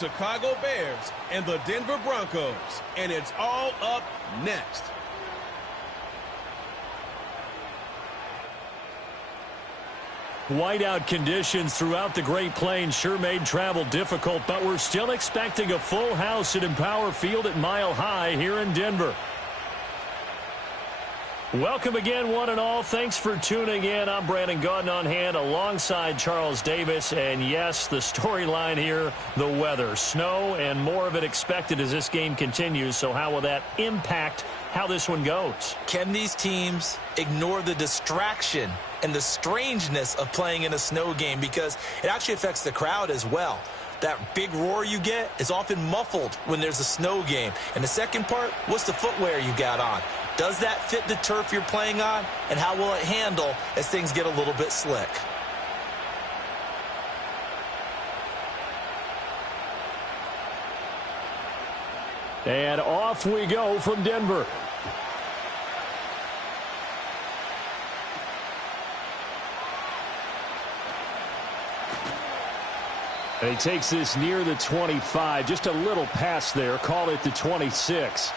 Chicago Bears and the Denver Broncos, and it's all up next. Whiteout conditions throughout the Great Plains sure made travel difficult, but we're still expecting a full house at Empower Field at Mile High here in Denver. Welcome again, one and all. Thanks for tuning in. I'm Brandon Gaudin on hand alongside Charles Davis. And yes, the storyline here, the weather. Snow and more of it expected as this game continues. So how will that impact how this one goes? Can these teams ignore the distraction and the strangeness of playing in a snow game? Because it actually affects the crowd as well. That big roar you get is often muffled when there's a snow game. And the second part, what's the footwear you got on? Does that fit the turf you're playing on? And how will it handle as things get a little bit slick? And off we go from Denver. And he takes this near the 25, just a little past there, call it the 26.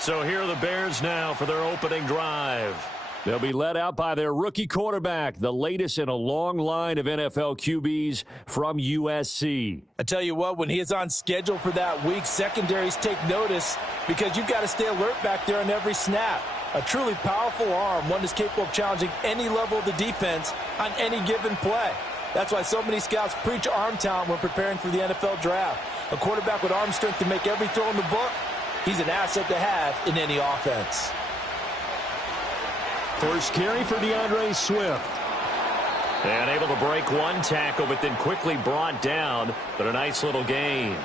So here are the Bears now for their opening drive. They'll be led out by their rookie quarterback, the latest in a long line of NFL QBs from USC. I tell you what, when he is on schedule for that week, secondaries take notice because you've got to stay alert back there on every snap. A truly powerful arm, one that's capable of challenging any level of the defense on any given play. That's why so many scouts preach arm talent when preparing for the NFL draft. A quarterback with arm strength to make every throw in the book, he's an asset to have in any offense. First carry for DeAndre Swift. And able to break one tackle, but then quickly brought down, but a nice little gain.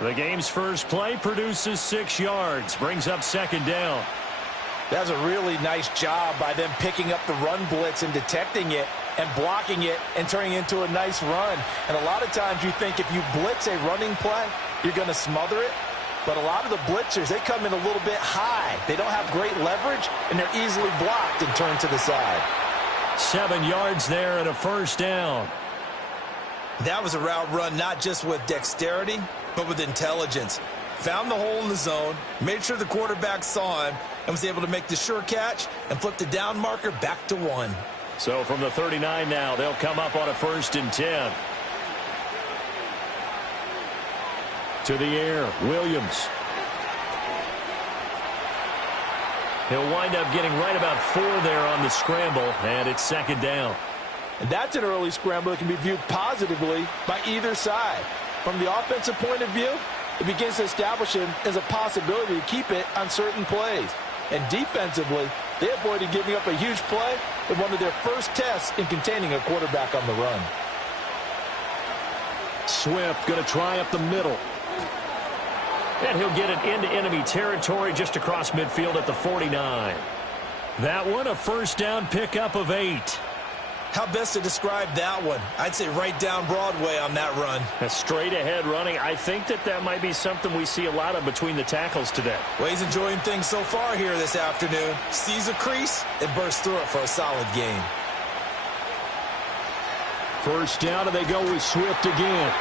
The game's first play produces 6 yards, brings up second down. That's a really nice job by them picking up the run blitz and detecting it and blocking it and turning it into a nice run. And a lot of times you think if you blitz a running play, you're going to smother it. But a lot of the blitzers, they come in a little bit high. They don't have great leverage, and they're easily blocked and turned to the side. 7 yards there and a first down. That was a route run not just with dexterity, but with intelligence. Found the hole in the zone, made sure the quarterback saw him, and was able to make the sure catch and flip the down marker back to 1. So from the 39 now, they'll come up on a 1st and 10. To the air, Williams. He'll wind up getting right about 4 there on the scramble, and it's second down. And that's an early scramble that can be viewed positively by either side. From the offensive point of view, it begins to establish him as a possibility to keep it on certain plays. And defensively, they avoided giving up a huge play in one of their first tests in containing a quarterback on the run. Swift going to try up the middle. And he'll get it into enemy territory just across midfield at the 49. That one, a first down pickup of 8. How best to describe that one? I'd say right down Broadway on that run. A straight ahead running. I think that might be something we see a lot of between the tackles today. Well, he's enjoying things so far here this afternoon. Sees a crease and bursts through it for a solid gain. First down, and they go with Swift again.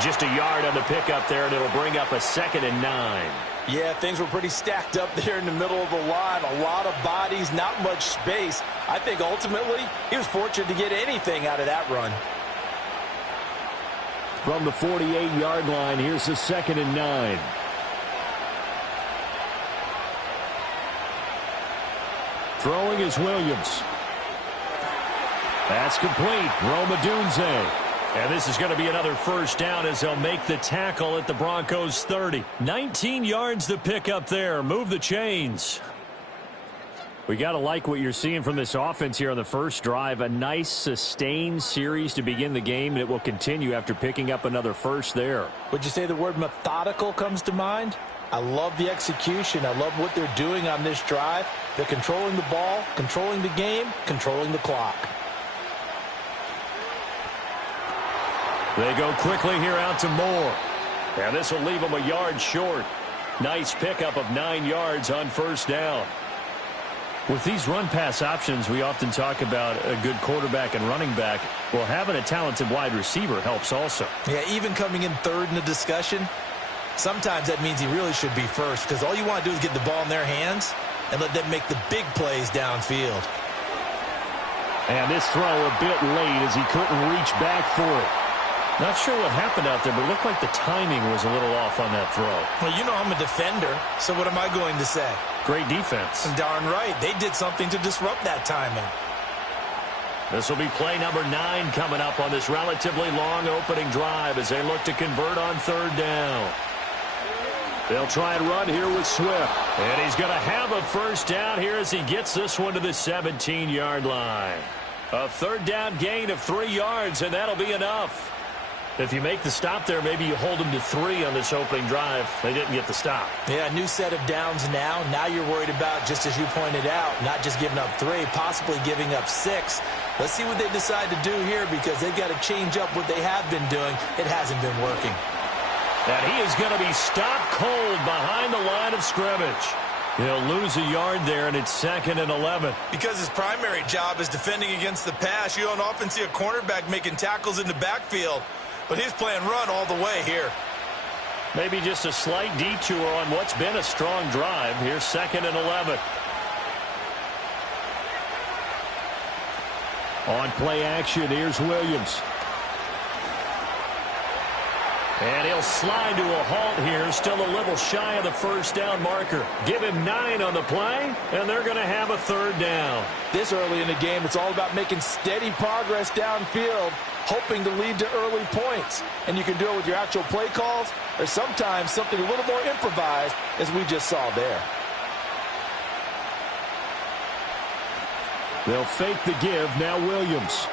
Just a yard on the pickup there, and it'll bring up a 2nd and 9. Yeah, things were pretty stacked up there in the middle of the line. A lot of bodies, not much space. I think ultimately he was fortunate to get anything out of that run. From the 48-yard line, here's the 2nd and 9. Throwing is Williams. That's complete. Roma Dunze. And this is going to be another first down as they'll make the tackle at the Broncos 30. 19 yards to pick up there. Move the chains. We got to like what you're seeing from this offense here on the first drive. A nice sustained series to begin the game, and it will continue after picking up another first there. Would you say the word methodical comes to mind? I love the execution. I love what they're doing on this drive. They're controlling the ball, controlling the game, controlling the clock. They go quickly here out to Moore. And this will leave them a yard short. Nice pickup of 9 yards on first down. With these run-pass options, we often talk about a good quarterback and running back. Well, having a talented wide receiver helps also. Yeah, even coming in third in the discussion, sometimes that means he really should be first, because all you want to do is get the ball in their hands and let them make the big plays downfield. And this throw a bit late as he couldn't reach back for it. Not sure what happened out there, but it looked like the timing was a little off on that throw. Well, you know I'm a defender, so what am I going to say? Great defense. Darn right. They did something to disrupt that timing. This will be play number 9 coming up on this relatively long opening drive as they look to convert on third down. They'll try and run here with Swift. And he's going to have a first down here as he gets this one to the 17-yard line. A third down gain of 3 yards, and that'll be enough. If you make the stop there, maybe you hold them to 3 on this opening drive. They didn't get the stop. Yeah, new set of downs now. Now you're worried about, just as you pointed out, not just giving up 3, possibly giving up 6. Let's see what they decide to do here, because they've got to change up what they have been doing. It hasn't been working. And he is going to be stopped cold behind the line of scrimmage. He'll lose a yard there, and it's 2nd and 11. Because his primary job is defending against the pass, you don't often see a cornerback making tackles in the backfield. But he's playing run all the way here. Maybe just a slight detour on what's been a strong drive. Here's 2nd and 11. On play action, here's Williams. And he'll slide to a halt here, still a little shy of the first down marker. Give him 9 on the play, and they're going to have a third down. This early in the game, it's all about making steady progress downfield, hoping to lead to early points. And you can do it with your actual play calls, or sometimes something a little more improvised, as we just saw there. They'll fake the give, now Williams.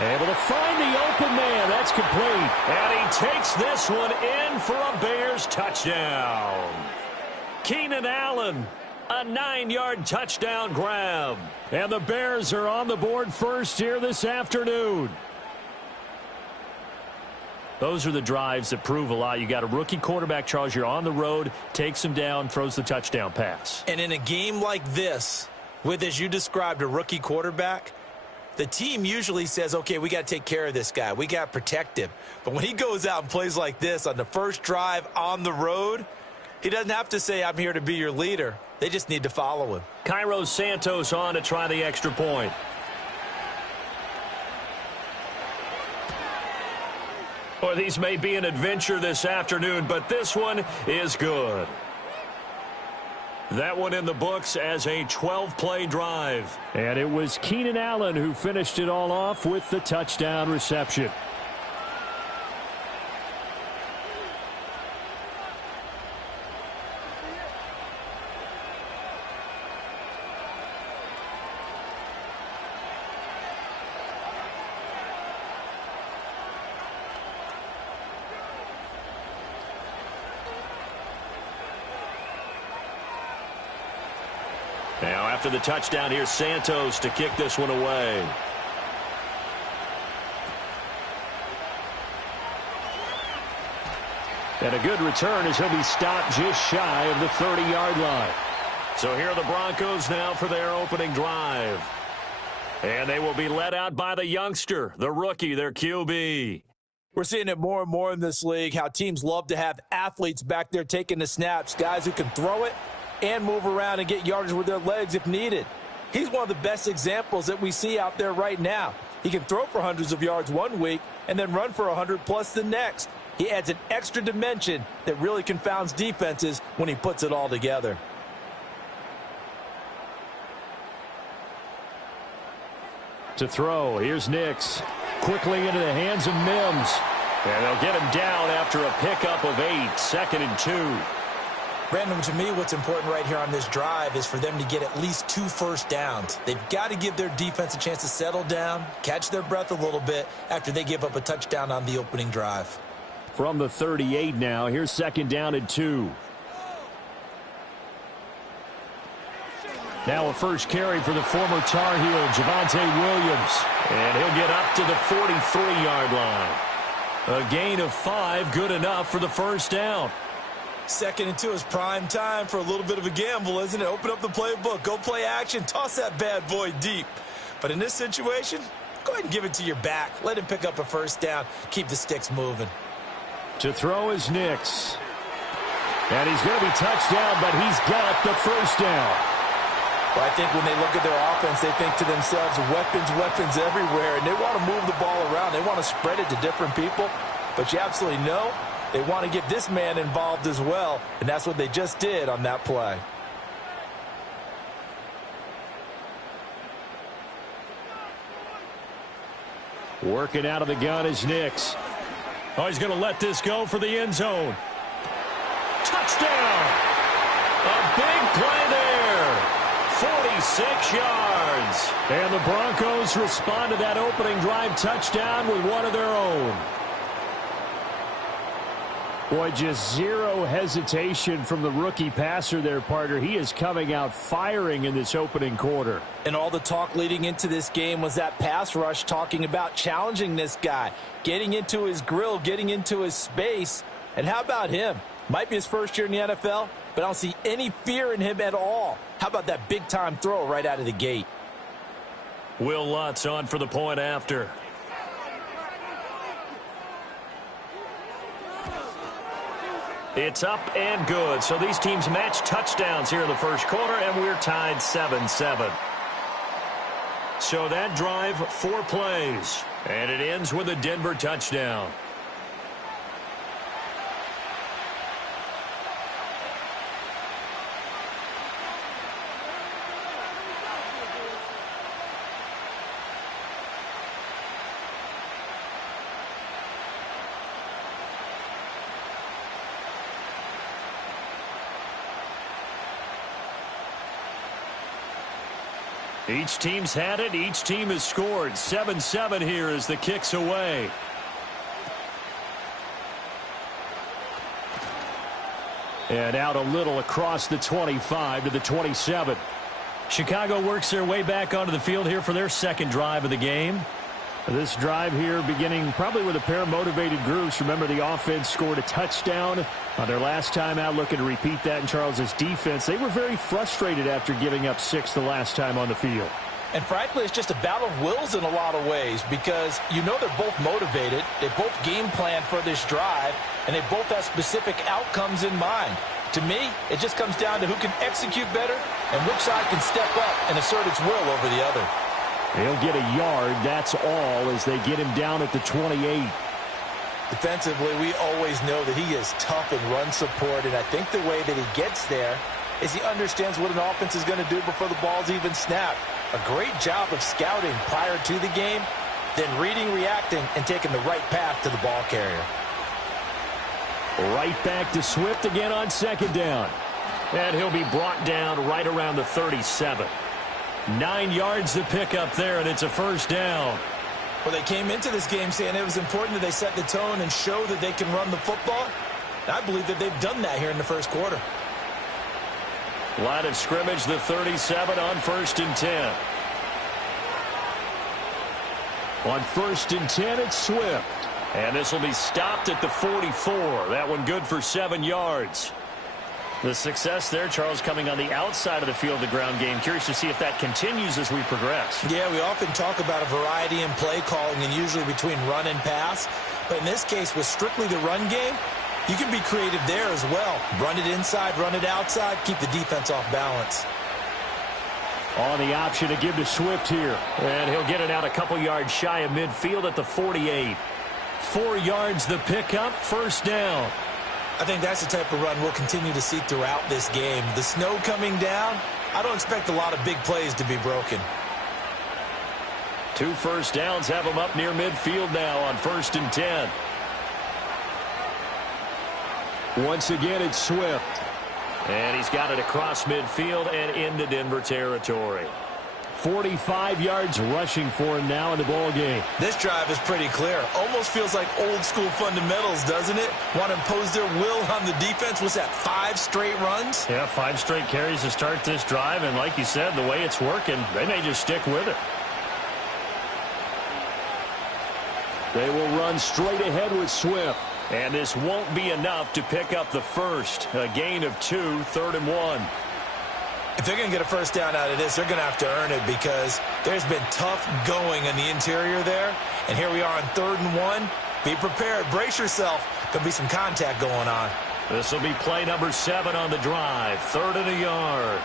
Able to find the open man. That's complete. And he takes this one in for a Bears touchdown. Keenan Allen, a 9-yard touchdown grab. And the Bears are on the board first here this afternoon. Those are the drives that prove a lot. You got a rookie quarterback, Charles. You're on the road, takes him down, throws the touchdown pass. And in a game like this, with, as you described, a rookie quarterback, the team usually says, okay, we got to take care of this guy. We got to protect him. But when he goes out and plays like this on the first drive on the road, he doesn't have to say, I'm here to be your leader. They just need to follow him. Cairo Santos on to try the extra point. Well, these may be an adventure this afternoon, but this one is good. That one in the books as a 12-play drive. And it was Keenan Allen who finished it all off with the touchdown reception. Now, after the touchdown, here's Santos to kick this one away. And a good return as he'll be stopped just shy of the 30-yard line. So here are the Broncos now for their opening drive. And they will be led out by the youngster, the rookie, their QB. We're seeing it more and more in this league, how teams love to have athletes back there taking the snaps, guys who can throw it and move around and get yardage with their legs if needed. He's one of the best examples that we see out there right now. He can throw for hundreds of yards one week and then run for 100+ the next. He adds an extra dimension that really confounds defenses when he puts it all together. To throw, here's Nix. Quickly into the hands of Mims. And they'll get him down after a pickup of 8, 2nd and 2. Brandon, to me, what's important right here on this drive is for them to get at least 2 first downs. They've got to give their defense a chance to settle down, catch their breath a little bit after they give up a touchdown on the opening drive. From the 38 now, here's 2nd down and 2. Now a first carry for the former Tar Heel, Javonte Williams. And he'll get up to the 43-yard line. A gain of 5, good enough for the first down. Second and 2 is prime time for a little bit of a gamble, isn't it? Open up the playbook, go play action, toss that bad boy deep. But in this situation, go ahead and give it to your back. Let him pick up a first down. Keep the sticks moving. To throw is Nix. And he's going to be touchdown, but he's got the first down. Well, I think when they look at their offense, they think to themselves, weapons everywhere, and they want to move the ball around. They want to spread it to different people. But you absolutely know they want to get this man involved as well, and that's what they just did on that play. Working out of the gun is Nix. Oh, he's going to let this go for the end zone. Touchdown! A big play there. 46 yards. And the Broncos respond to that opening drive touchdown with one of their own. Boy, just zero hesitation from the rookie passer there, partner. He is coming out firing in this opening quarter. And all the talk leading into this game was that pass rush talking about challenging this guy, getting into his grill, getting into his space. And how about him? Might be his first year in the NFL, but I don't see any fear in him at all. How about that big-time throw right out of the gate? Will Lutz on for the point after. It's up and good. So these teams match touchdowns here in the first quarter, and we're tied 7-7. So that drive, 4 plays, and it ends with a Denver touchdown. Each team's had it. Each team has scored. 7-7 here as the kick's away. And out a little across the 25 to the 27. Chicago works their way back onto the field here for their second drive of the game. This drive here beginning probably with a pair of motivated groups. Remember, the offense scored a touchdown on their last time out, looking to repeat that in Charles's defense. They were very frustrated after giving up 6 the last time on the field. And frankly, it's just a battle of wills in a lot of ways because you know they're both motivated. They both game plan for this drive, and they both have specific outcomes in mind. To me, it just comes down to who can execute better and which side can step up and assert its will over the other. He'll get a yard, that's all, as they get him down at the 28. Defensively, we always know that he is tough in run support, and I think the way that he gets there is he understands what an offense is going to do before the ball's even snapped. A great job of scouting prior to the game, then reading, reacting, and taking the right path to the ball carrier. Right back to Swift again on second down. And he'll be brought down right around the 37. 9 yards to pick up there, and it's a first down. Well, they came into this game saying it was important that they set the tone and show that they can run the football. And I believe that they've done that here in the first quarter. Line of scrimmage, the 37 on 1st and 10. On 1st and 10, it's Swift. And this will be stopped at the 44. That one good for 7 yards. The success there, Charles, coming on the outside of the field, the ground game. Curious to see if that continues as we progress. Yeah, we often talk about a variety in play calling and usually between run and pass. But in this case, with strictly the run game, you can be creative there as well. Run it inside, run it outside, keep the defense off balance. On the option to give to Swift here. And he'll get it out a couple yards shy of midfield at the 48. 4 yards the pickup, first down. I think that's the type of run we'll continue to see throughout this game. The snow coming down, I don't expect a lot of big plays to be broken. 2 first downs have him up near midfield now on 1st and 10. Once again, it's Swift. And he's got it across midfield and into Denver territory. 45 yards rushing for him now in the ball game. This drive is pretty clear. Almost feels like old school fundamentals, doesn't it? Want to impose their will on the defense. What's that, 5 straight runs? Yeah, 5 straight carries to start this drive. And like you said, the way it's working, they may just stick with it. They will run straight ahead with Swift. And this won't be enough to pick up the first. A gain of 2, 3rd and 1. If they're going to get a first down out of this, they're going to have to earn it because there's been tough going in the interior there. And here we are on 3rd and 1. Be prepared. Brace yourself. Could be some contact going on. This will be play number 7 on the drive. 3rd and a yard.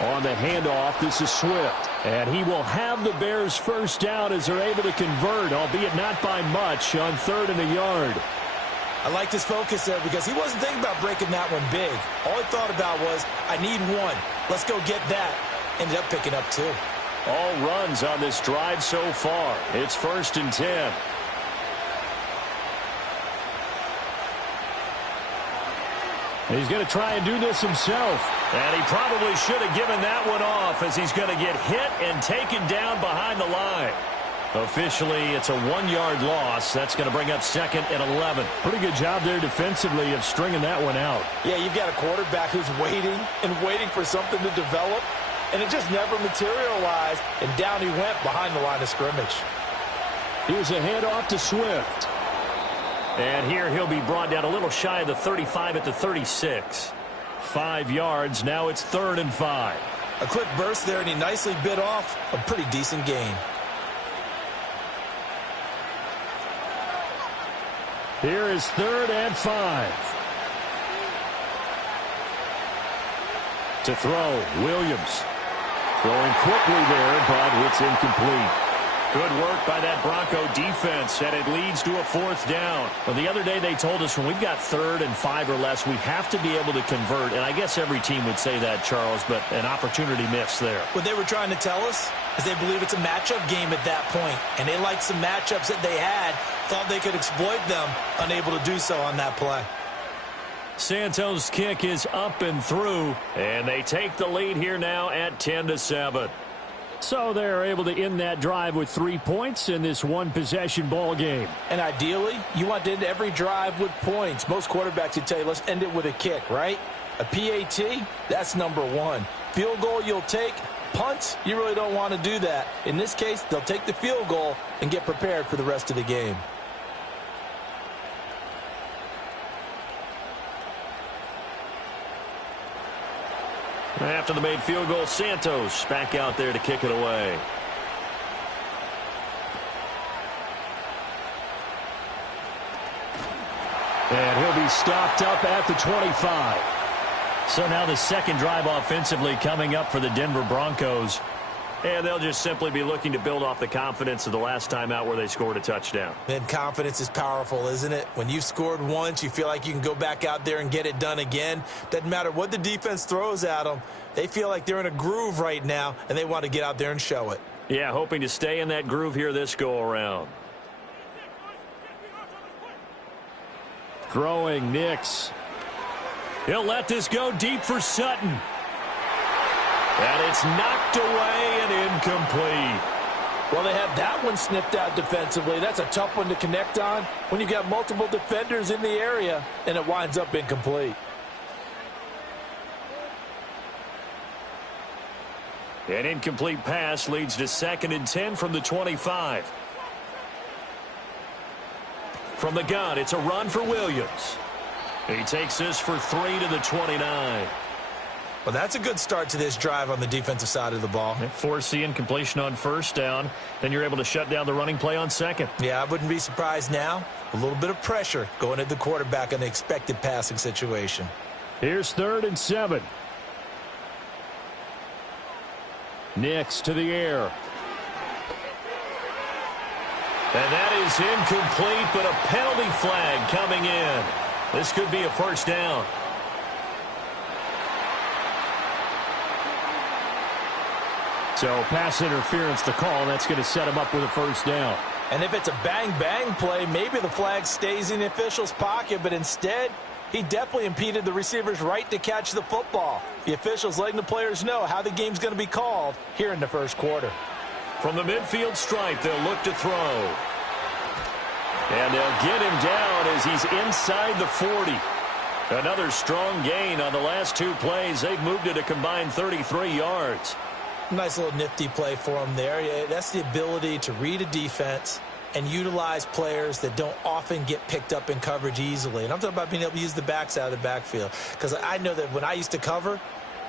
On the handoff, this is Swift. And he will have the Bears first down as they're able to convert, albeit not by much, on 3rd and a yard. I liked his focus there because he wasn't thinking about breaking that one big. All he thought about was, I need one. Let's go get that. Ended up picking up 2. All runs on this drive so far. It's 1st and 10. He's going to try and do this himself. And he probably should have given that one off as he's going to get hit and taken down behind the line. Officially, it's a 1-yard loss. That's going to bring up 2nd and 11. Pretty good job there defensively of stringing that one out. Yeah, you've got a quarterback who's waiting and waiting for something to develop, and it just never materialized, and down he went behind the line of scrimmage. Here's a handoff to Swift. And here he'll be brought down a little shy of the 35 at the 36. 5 yards. Now it's 3rd and 5. A quick burst there, and he nicely bit off a pretty decent gain. Here is 3rd and 5. To throw, Williams. Throwing quickly there, but it's incomplete. Good work by that Bronco defense, and it leads to a 4th down. Well, the other day they told us when we've got 3rd and 5 or less, we have to be able to convert. And I guess every team would say that, Charles, but an opportunity missed there. What they were trying to tell us is they believe it's a matchup game at that point, and they liked some matchups that they had, thought they could exploit them, unable to do so on that play. Santos' kick is up and through, and they take the lead here now at 10-7. So they're able to end that drive with 3 points in this one-possession ball game. And ideally, you want to end every drive with points. Most quarterbacks would tell you, let's end it with a kick, right? A PAT, that's number 1. Field goal you'll take. Punts, you really don't want to do that. In this case, they'll take the field goal and get prepared for the rest of the game. After the made field goal, Santos back out there to kick it away. And he'll be stopped up at the 25. So now the second drive offensively coming up for the Denver Broncos. And they'll just simply be looking to build off the confidence of the last time out where they scored a touchdown. And confidence is powerful, isn't it? When you've scored once, you feel like you can go back out there and get it done again. Doesn't matter what the defense throws at them. They feel like they're in a groove right now, and they want to get out there and show it. Yeah, hoping to stay in that groove here this go-around. Throwing, Nix. He'll let this go deep for Sutton. And it's knocked away and incomplete. Well, they had that one snipped out defensively. That's a tough one to connect on when you got multiple defenders in the area, and it winds up incomplete. An incomplete pass leads to 2nd and 10 from the 25. From the gun, it's a run for Williams. He takes this for 3 to the 29. Well, that's a good start to this drive on the defensive side of the ball. Force the incompletion on 1st down. Then you're able to shut down the running play on 2nd. Yeah, I wouldn't be surprised now. A little bit of pressure going at the quarterback in the expected passing situation. Here's 3rd and 7. Nix to the air. And that is incomplete, but a penalty flag coming in. This could be a 1st down. So pass interference to call. That's going to set him up with a 1st down. And if it's a bang-bang play, maybe the flag stays in the official's pocket, but instead, he definitely impeded the receiver's right to catch the football. The official's letting the players know how the game's going to be called here in the 1st quarter. From the midfield stripe, they'll look to throw. And they'll get him down as he's inside the 40. Another strong gain on the last 2 plays. They've moved it a combined 33 yards. Nice little nifty play for him there. Yeah, that's the ability to read a defense and utilize players that don't often get picked up in coverage easily. And I'm talking about being able to use the backs out of the backfield. Because I know that when I used to cover,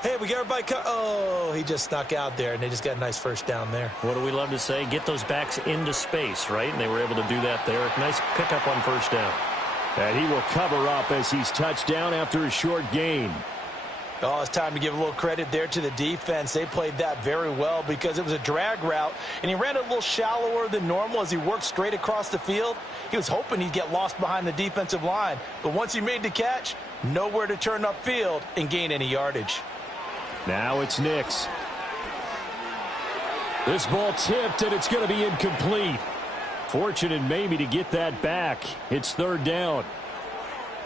hey, we got everybody oh, he just snuck out there, and they just got a nice first down there. What do we love to say? Get those backs into space, right? And they were able to do that there. Nice pickup on first down. And he will cover up as he's touched down after a short gain. Oh, it's time to give a little credit there to the defense. They played that very well because it was a drag route, and he ran a little shallower than normal as he worked straight across the field. He was hoping he'd get lost behind the defensive line, but once he made the catch, nowhere to turn upfield and gain any yardage. Now it's Nix. This ball tipped, and it's going to be incomplete. Fortunate maybe to get that back. It's third down.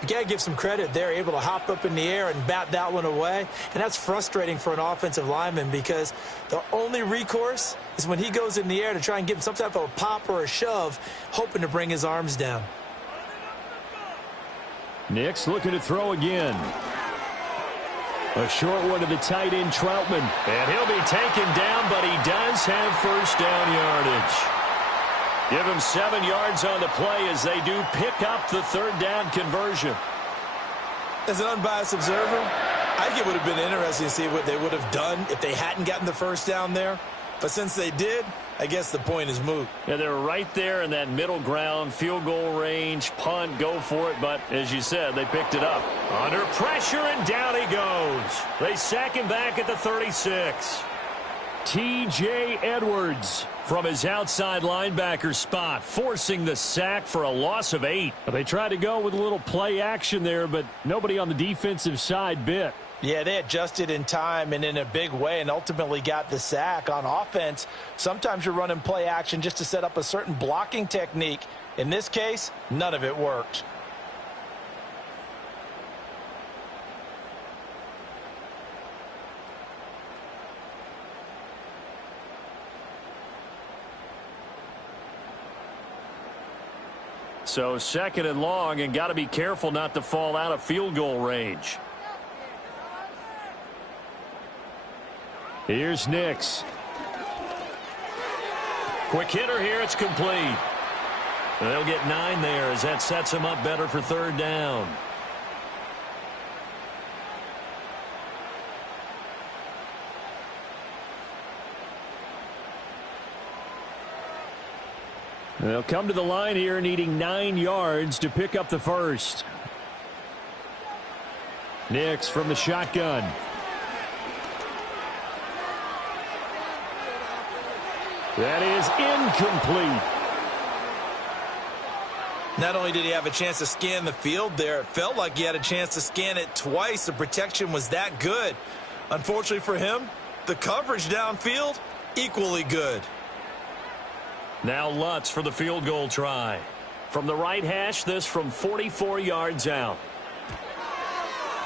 You got to give some credit. They're able to hop up in the air and bat that one away. And that's frustrating for an offensive lineman because the only recourse is when he goes in the air to try and give him some type of a pop or a shove, hoping to bring his arms down. Nix looking to throw again. A short one to the tight end, Troutman. And he'll be taken down, but he does have first down yardage. Give him 7 yards on the play as they do pick up the third down conversion. As an unbiased observer, I think it would have been interesting to see what they would have done if they hadn't gotten the first down there. But since they did, I guess the point is moot. Yeah, they're right there in that middle ground, field goal range, punt, go for it. But as you said, they picked it up. Under pressure, and down he goes. They sack him back at the 36. T.J. Edwards from his outside linebacker spot, forcing the sack for a loss of 8. They tried to go with a little play action there, but nobody on the defensive side bit. Yeah, they adjusted in time and in a big way and ultimately got the sack. On offense, sometimes you're running play action just to set up a certain blocking technique. In this case, none of it worked. So second and long, and got to be careful not to fall out of field goal range. Here's Nix. Quick hitter here. It's complete. They'll get 9 there as that sets them up better for third down. They'll come to the line here needing 9 yards to pick up the first. Nix from the shotgun. That is incomplete. Not only did he have a chance to scan the field there, it felt like he had a chance to scan it twice. The protection was that good. Unfortunately for him, the coverage downfield, equally good. Now Lutz for the field goal try. From the right hash, this from 44 yards out.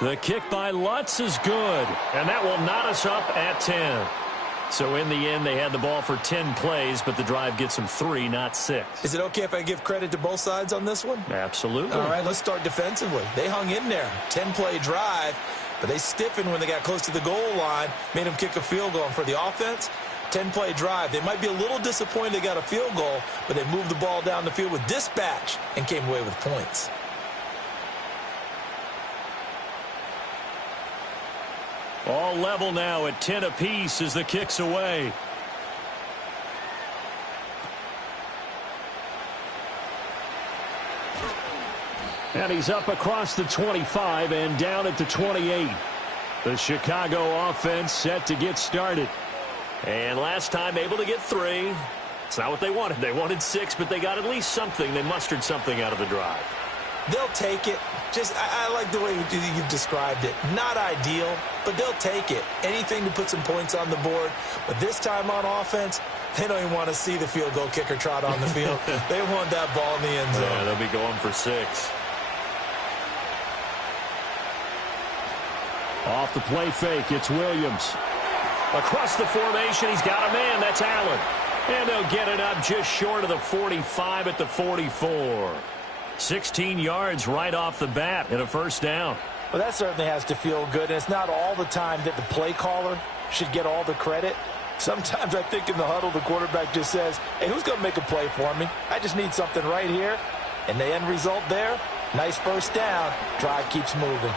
The kick by Lutz is good, and that will knot us up at 10. So in the end, they had the ball for 10 plays, but the drive gets them 3, not 6. Is it okay if I give credit to both sides on this one? Absolutely. All right, let's start defensively. They hung in there. 10-play drive, but they stiffened when they got close to the goal line, made them kick a field goal. And for the offense, 10-play drive. They might be a little disappointed they got a field goal, but they moved the ball down the field with dispatch and came away with points. All level now at 10 apiece as the kick's away. And he's up across the 25 and down at the 28. The Chicago offense set to get started. And last time able to get 3. It's not what they wanted. They wanted 6, but they got at least something. They mustered something out of the drive. They'll take it. I like the way you've described it. Not ideal, but they'll take it. Anything to put some points on the board. But this time on offense, they don't even want to see the field goal kicker trot on the field. They want that ball in the end zone. Yeah, they'll be going for 6. Off the play fake, it's Williams. Across the formation, he's got a man. That's Allen. And they'll get it up just short of the 45 at the 44. 16 yards right off the bat and a first down. Well, that certainly has to feel good. And it's not all the time that the play caller should get all the credit. Sometimes I think in the huddle, the quarterback just says, hey, who's going to make a play for me? I just need something right here. And the end result there, nice first down. Drive keeps moving.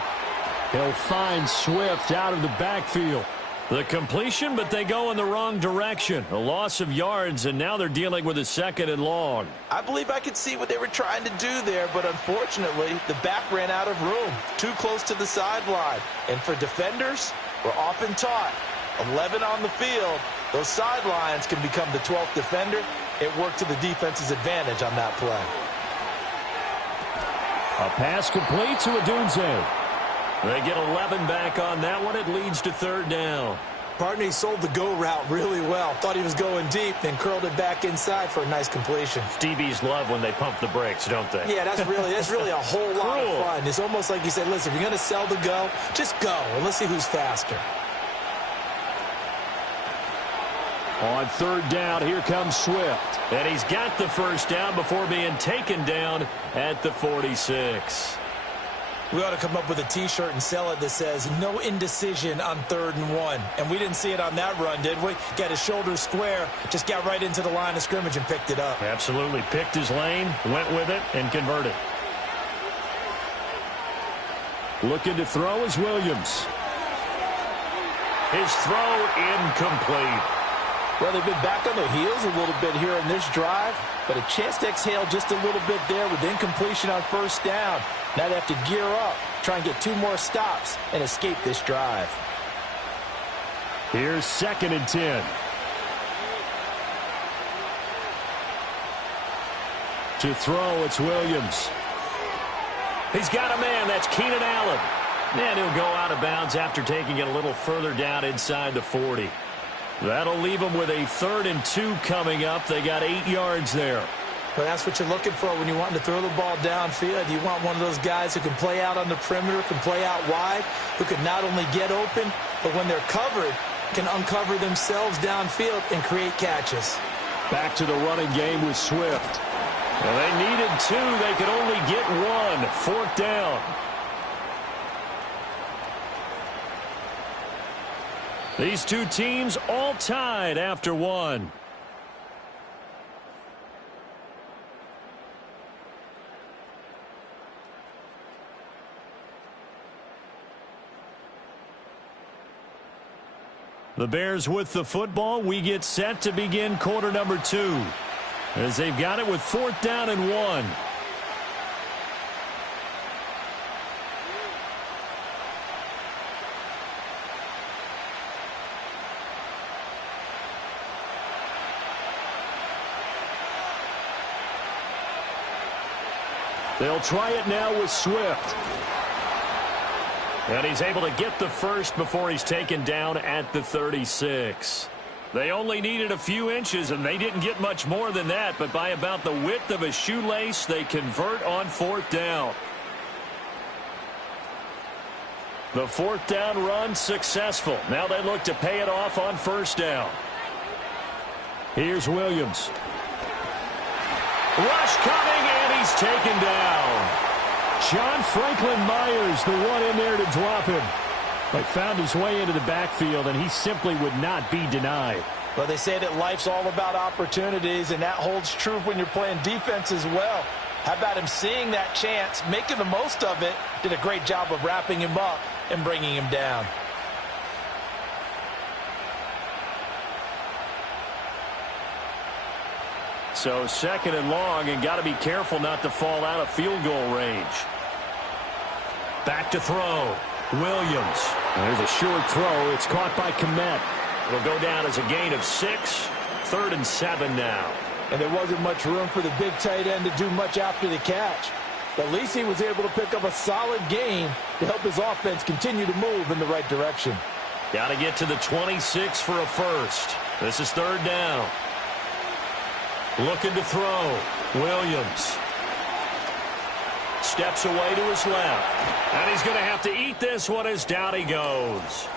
He'll find Swift out of the backfield. The completion, but they go in the wrong direction. A loss of yards, and now they're dealing with a 2nd and long. I believe I could see what they were trying to do there, but unfortunately, the back ran out of room. Too close to the sideline. And for defenders, we're often taught, 11 on the field, those sidelines can become the 12th defender. It worked to the defense's advantage on that play. A pass complete to Odunze. They get 11 back on that one. It leads to 3rd down. Partner, he sold the go route really well. Thought he was going deep, then curled it back inside for a nice completion. DBs love when they pump the brakes, don't they? Yeah, that's really a whole lot of fun. It's almost like you said, listen, if you're going to sell the go, just go, and let's see who's faster. On 3rd down, here comes Swift. And he's got the first down before being taken down at the 46. We ought to come up with a T-shirt and sell it that says, no indecision on 3rd and 1. And we didn't see it on that run, did we? Got his shoulders square, just got right into the line of scrimmage and picked it up. Absolutely. Picked his lane, went with it, and converted. Looking to throw is Williams. His throw incomplete. Well, they've been back on their heels a little bit here in this drive, but a chance to exhale just a little bit there with incompletion on 1st down. Now they have to gear up, try and get 2 more stops, and escape this drive. Here's 2nd and 10. To throw, it's Williams. He's got a man. That's Keenan Allen. And he'll go out of bounds after taking it a little further down inside the 40. That'll leave them with a 3rd and 2 coming up. They got 8 yards there. Well, that's what you're looking for when you're wanting to throw the ball downfield. You want one of those guys who can play out on the perimeter, can play out wide, who can not only get open, but when they're covered, can uncover themselves downfield and create catches. Back to the running game with Swift. Well, they needed 2. They could only get 1. 4th down. These two teams all tied after 1. The Bears with the football. We get set to begin quarter number 2 as they've got it with 4th down and 1. They'll try it now with Swift. And he's able to get the first before he's taken down at the 36. They only needed a few inches, and they didn't get much more than that. But by about the width of a shoelace, they convert on 4th down. The 4th down run successful. Now they look to pay it off on 1st down. Here's Williams. Rush coming, and he's taken down. John Franklin Myers, the one in there to drop him. But found his way into the backfield, and he simply would not be denied. Well, they say that life's all about opportunities, and that holds true when you're playing defense as well. How about him seeing that chance, making the most of it, did a great job of wrapping him up and bringing him down. So 2nd and long, and got to be careful not to fall out of field goal range. Back to throw. Williams. There's a short throw. It's caught by Kmet. It'll go down as a gain of 6. 3rd and 7 now. And there wasn't much room for the big tight end to do much after the catch. But at least he was able to pick up a solid gain to help his offense continue to move in the right direction. Got to get to the 26 for a first. This is 3rd down. Looking to throw. Williams. Steps away to his left. And he's going to have to eat this one as down he goes.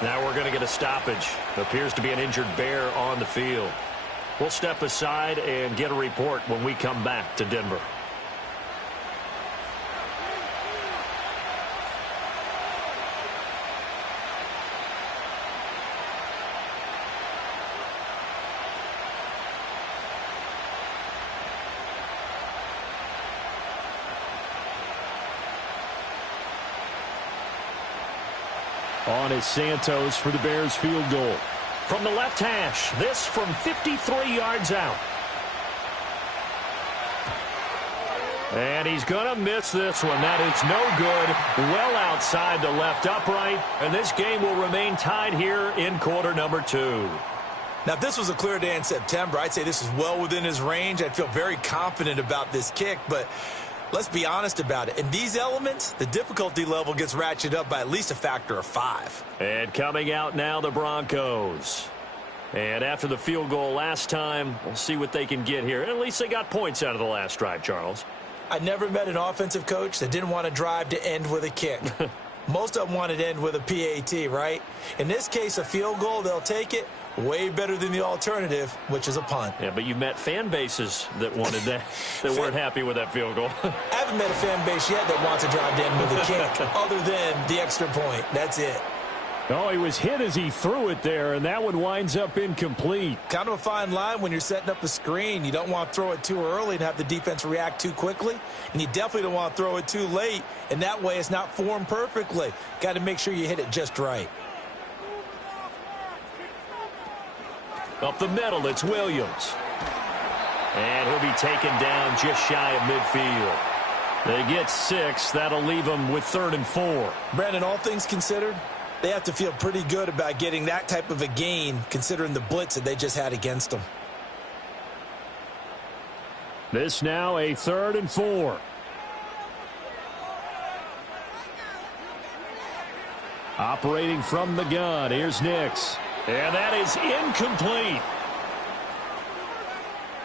Now we're going to get a stoppage. Appears to be an injured Bear on the field. We'll step aside and get a report when we come back to Denver. on his Santos for the Bears field goal. From the left hash, this from 53 yards out. And he's going to miss this one. That is no good. Well outside the left upright. And this game will remain tied here in quarter number 2. Now, if this was a clear day in September, I'd say this is well within his range. I'd feel very confident about this kick. But let's be honest about it. In these elements, the difficulty level gets ratcheted up by at least a factor of 5. And coming out now, the Broncos. And after the field goal last time, we'll see what they can get here. At least they got points out of the last drive, Charles. I never met an offensive coach that didn't want to drive to end with a kick. Most of them wanted to end with a PAT, right? In this case, a field goal, they'll take it. Way better than the alternative, which is a punt. Yeah, but you met fan bases that wanted that, that weren't happy with that field goal. I haven't met a fan base yet that wants to drive to end with a kick, other than the extra point. That's it. Oh, he was hit as he threw it there, and that one winds up incomplete. Kind of a fine line when you're setting up a screen. You don't want to throw it too early and have the defense react too quickly. And you definitely don't want to throw it too late, and that way it's not formed perfectly. Got to make sure you hit it just right. Up the middle, it's Williams. And he'll be taken down just shy of midfield. They get 6. That'll leave them with 3rd and 4. Brandon, all things considered, they have to feel pretty good about getting that type of a gain, considering the blitz that they just had against them. This now a 3rd and 4. Operating from the gun, here's Nix. And that is incomplete.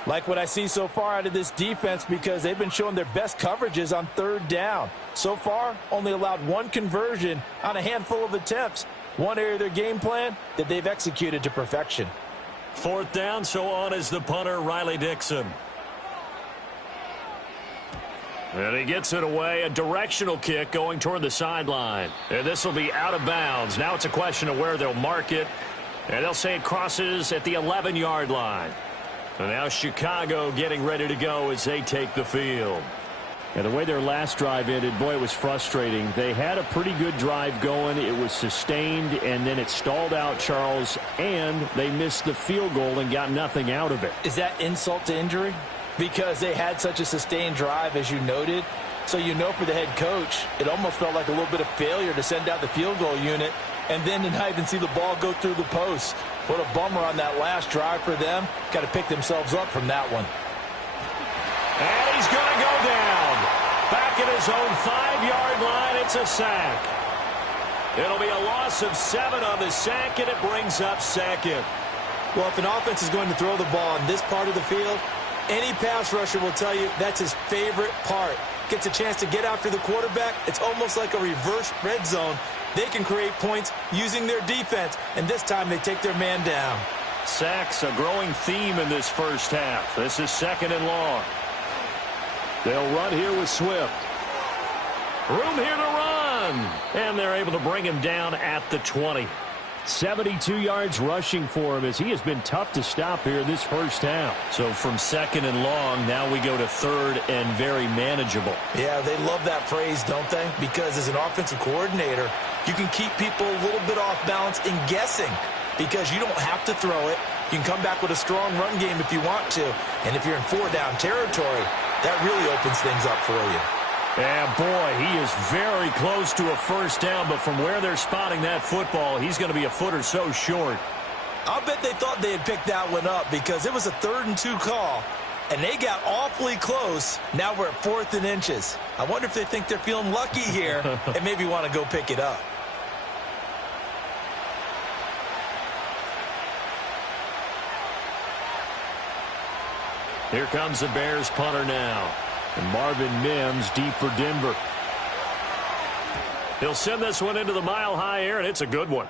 Like what I see so far out of this defense, because they've been showing their best coverages on 3rd down. So far, only allowed 1 conversion on a handful of attempts. One area of their game plan that they've executed to perfection. 4th down, so on is the punter, Riley Dixon. And he gets it away, a directional kick going toward the sideline. And this will be out of bounds. Now it's a question of where they'll mark it. And they'll say it crosses at the 11-yard line. And now Chicago getting ready to go as they take the field. And the way their last drive ended, boy, it was frustrating. They had a pretty good drive going. It was sustained, and then it stalled out, Charles, and they missed the field goal and got nothing out of it. Is that insult to injury? Because they had such a sustained drive, as you noted. So you know for the head coach, it almost felt like a little bit of failure to send out the field goal unit and then to not even see the ball go through the post. What a bummer on that last drive for them. Got to pick themselves up from that one. And he's going to go down. Back at his own 5-yard line, it's a sack. It'll be a loss of 7 on the sack, and it brings up 2nd. Well, if an offense is going to throw the ball in this part of the field, any pass rusher will tell you that's his favorite part. Gets a chance to get after the quarterback. It's almost like a reverse red zone. They can create points using their defense, and this time they take their man down. Sacks, a growing theme in this first half. This is 2nd and long. They'll run here with Swift. Room here to run. And they're able to bring him down at the 20. 72 yards rushing for him as he has been tough to stop here this first half. So from 2nd and long, now we go to 3rd and very manageable. Yeah, they love that phrase, don't they? Because as an offensive coordinator, you can keep people a little bit off balance and guessing because you don't have to throw it. You can come back with a strong run game if you want to. And if you're in 4-down territory, that really opens things up for you. Yeah, boy, he is very close to a first down, but from where they're spotting that football, he's going to be a foot or so short. I'll bet they thought they had picked that one up because it was a 3rd and 2 call, and they got awfully close. Now we're at 4th and inches. I wonder if they think they're feeling lucky here and maybe want to go pick it up. Here comes the Bears punter now. And Marvin Mims deep for Denver. He'll send this one into the mile-high air, and it's a good one.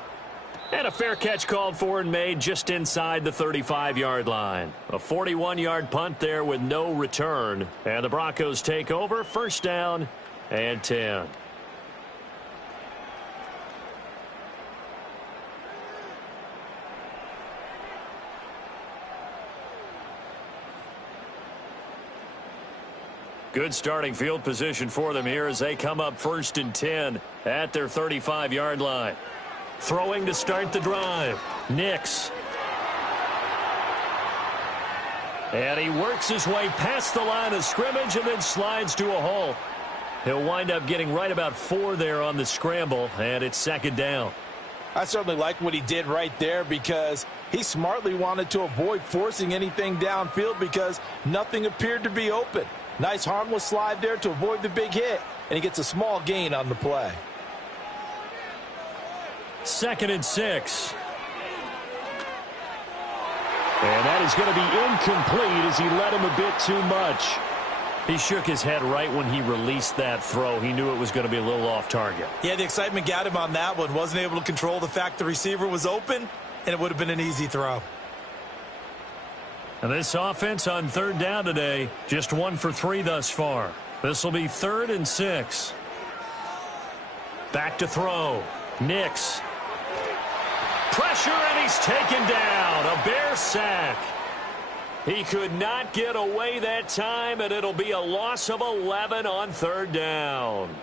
And a fair catch called for and made just inside the 35-yard line. A 41-yard punt there with no return. And the Broncos take over, 1st down and 10. Good starting field position for them here as they come up 1st and 10 at their 35-yard line. Throwing to start the drive, Nix. And he works his way past the line of scrimmage and then slides to a halt. He'll wind up getting right about 4 there on the scramble, and it's second down. I certainly like what he did right there because he smartly wanted to avoid forcing anything downfield because nothing appeared to be open. Nice harmless slide there to avoid the big hit, and he gets a small gain on the play. 2nd and 6. And that is going to be incomplete as he led him a bit too much. He shook his head right when he released that throw. He knew it was going to be a little off target. Yeah, the excitement got him on that one. Wasn't able to control the fact the receiver was open, and it would have been an easy throw. And this offense on 3rd down today, just 1 for 3 thus far. This will be 3rd and 6. Back to throw. Nix. Pressure, and he's taken down. A Bear sack. He could not get away that time, and it'll be a loss of 11 on 3rd down.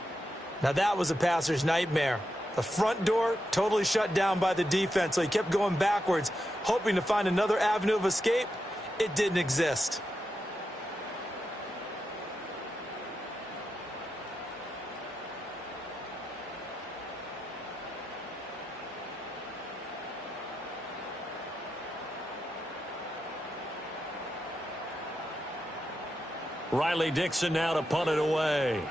Now that was a passer's nightmare. The front door totally shut down by the defense, so he kept going backwards, hoping to find another avenue of escape. It didn't exist. Riley Dixon now to punt it away.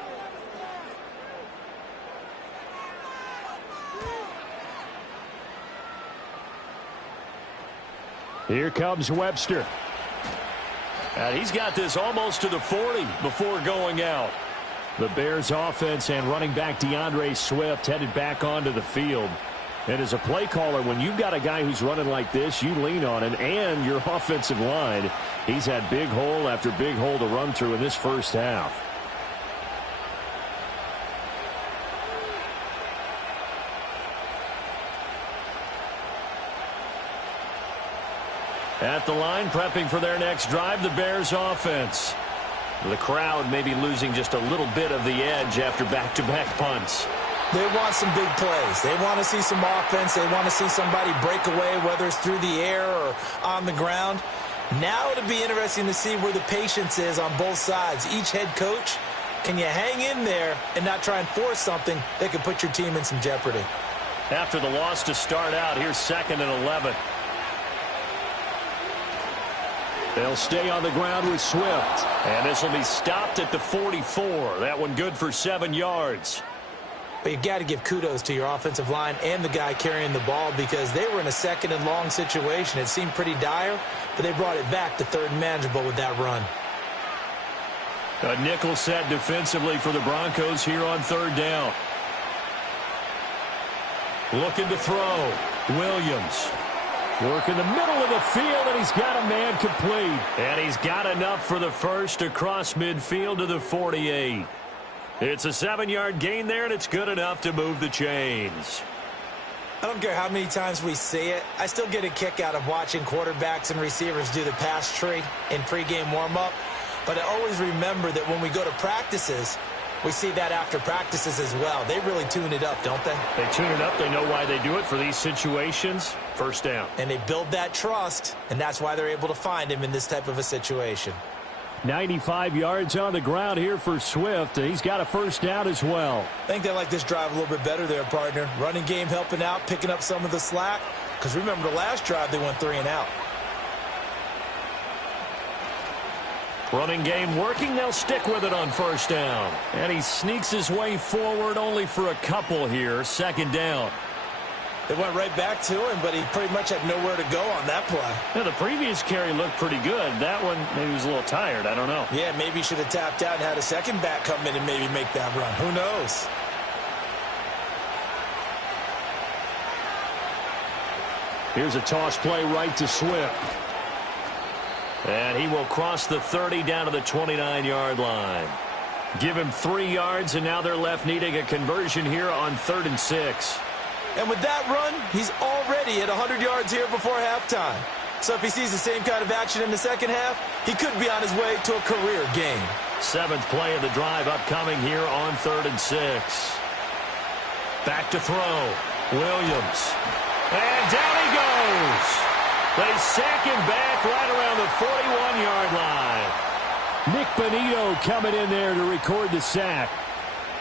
Here comes Webster. And he's got this almost to the 40 before going out. The Bears offense and running back DeAndre Swift headed back onto the field. And as a play caller, when you've got a guy who's running like this, you lean on him and your offensive line. He's had big hole after big hole to run through in this first half. At the line, prepping for their next drive, the Bears offense. The crowd may be losing just a little bit of the edge after back-to-back punts. They want some big plays. They want to see some offense. They want to see somebody break away, whether it's through the air or on the ground. Now it'll be interesting to see where the patience is on both sides. Each head coach, can you hang in there and not try and force something that could put your team in some jeopardy? After the loss to start out, here's 2nd and 11. They'll stay on the ground with Swift. And this will be stopped at the 44. That one good for 7 yards. But you've got to give kudos to your offensive line and the guy carrying the ball because they were in a 2nd and long situation. It seemed pretty dire, but they brought it back to 3rd and manageable with that run. A nickel set defensively for the Broncos here on 3rd down. Looking to throw. Williams. Work in the middle of the field, and he's got a man complete. And he's got enough for the first across midfield to the 48. It's a 7-yard gain there, and it's good enough to move the chains. I don't care how many times we see it. I still get a kick out of watching quarterbacks and receivers do the pass tree in pregame warm-up. But I always remember that when we go to practices, we see that after practices as well. They really tune it up, don't they? They tune it up. They know why they do it for these situations. First down. And they build that trust, and that's why they're able to find him in this type of a situation. 95 yards on the ground here for Swift. He's got a first down as well. I think they like this drive a little bit better there, partner. Running game helping out, picking up some of the slack. Because remember the last drive, they went 3 and out. Running game working. They'll stick with it on first down. And he sneaks his way forward only for a couple here. 2nd down. They went right back to him, but he pretty much had nowhere to go on that play. Now, the previous carry looked pretty good. That one, maybe he was a little tired. I don't know. Yeah, maybe he should have tapped out and had a second back come in and maybe make that run. Who knows? Here's a toss play right to Swift. And he will cross the 30 down to the 29-yard line. Give him 3 yards, and now they're left needing a conversion here on 3rd and 6. And with that run, he's already at 100 yards here before halftime. So if he sees the same kind of action in the second half, he could be on his way to a career game. 7th play of the drive upcoming here on 3rd and 6. Back to throw. Williams. And down he goes. They sack him back right around the 41-yard line. Nick Bonito coming in there to record the sack.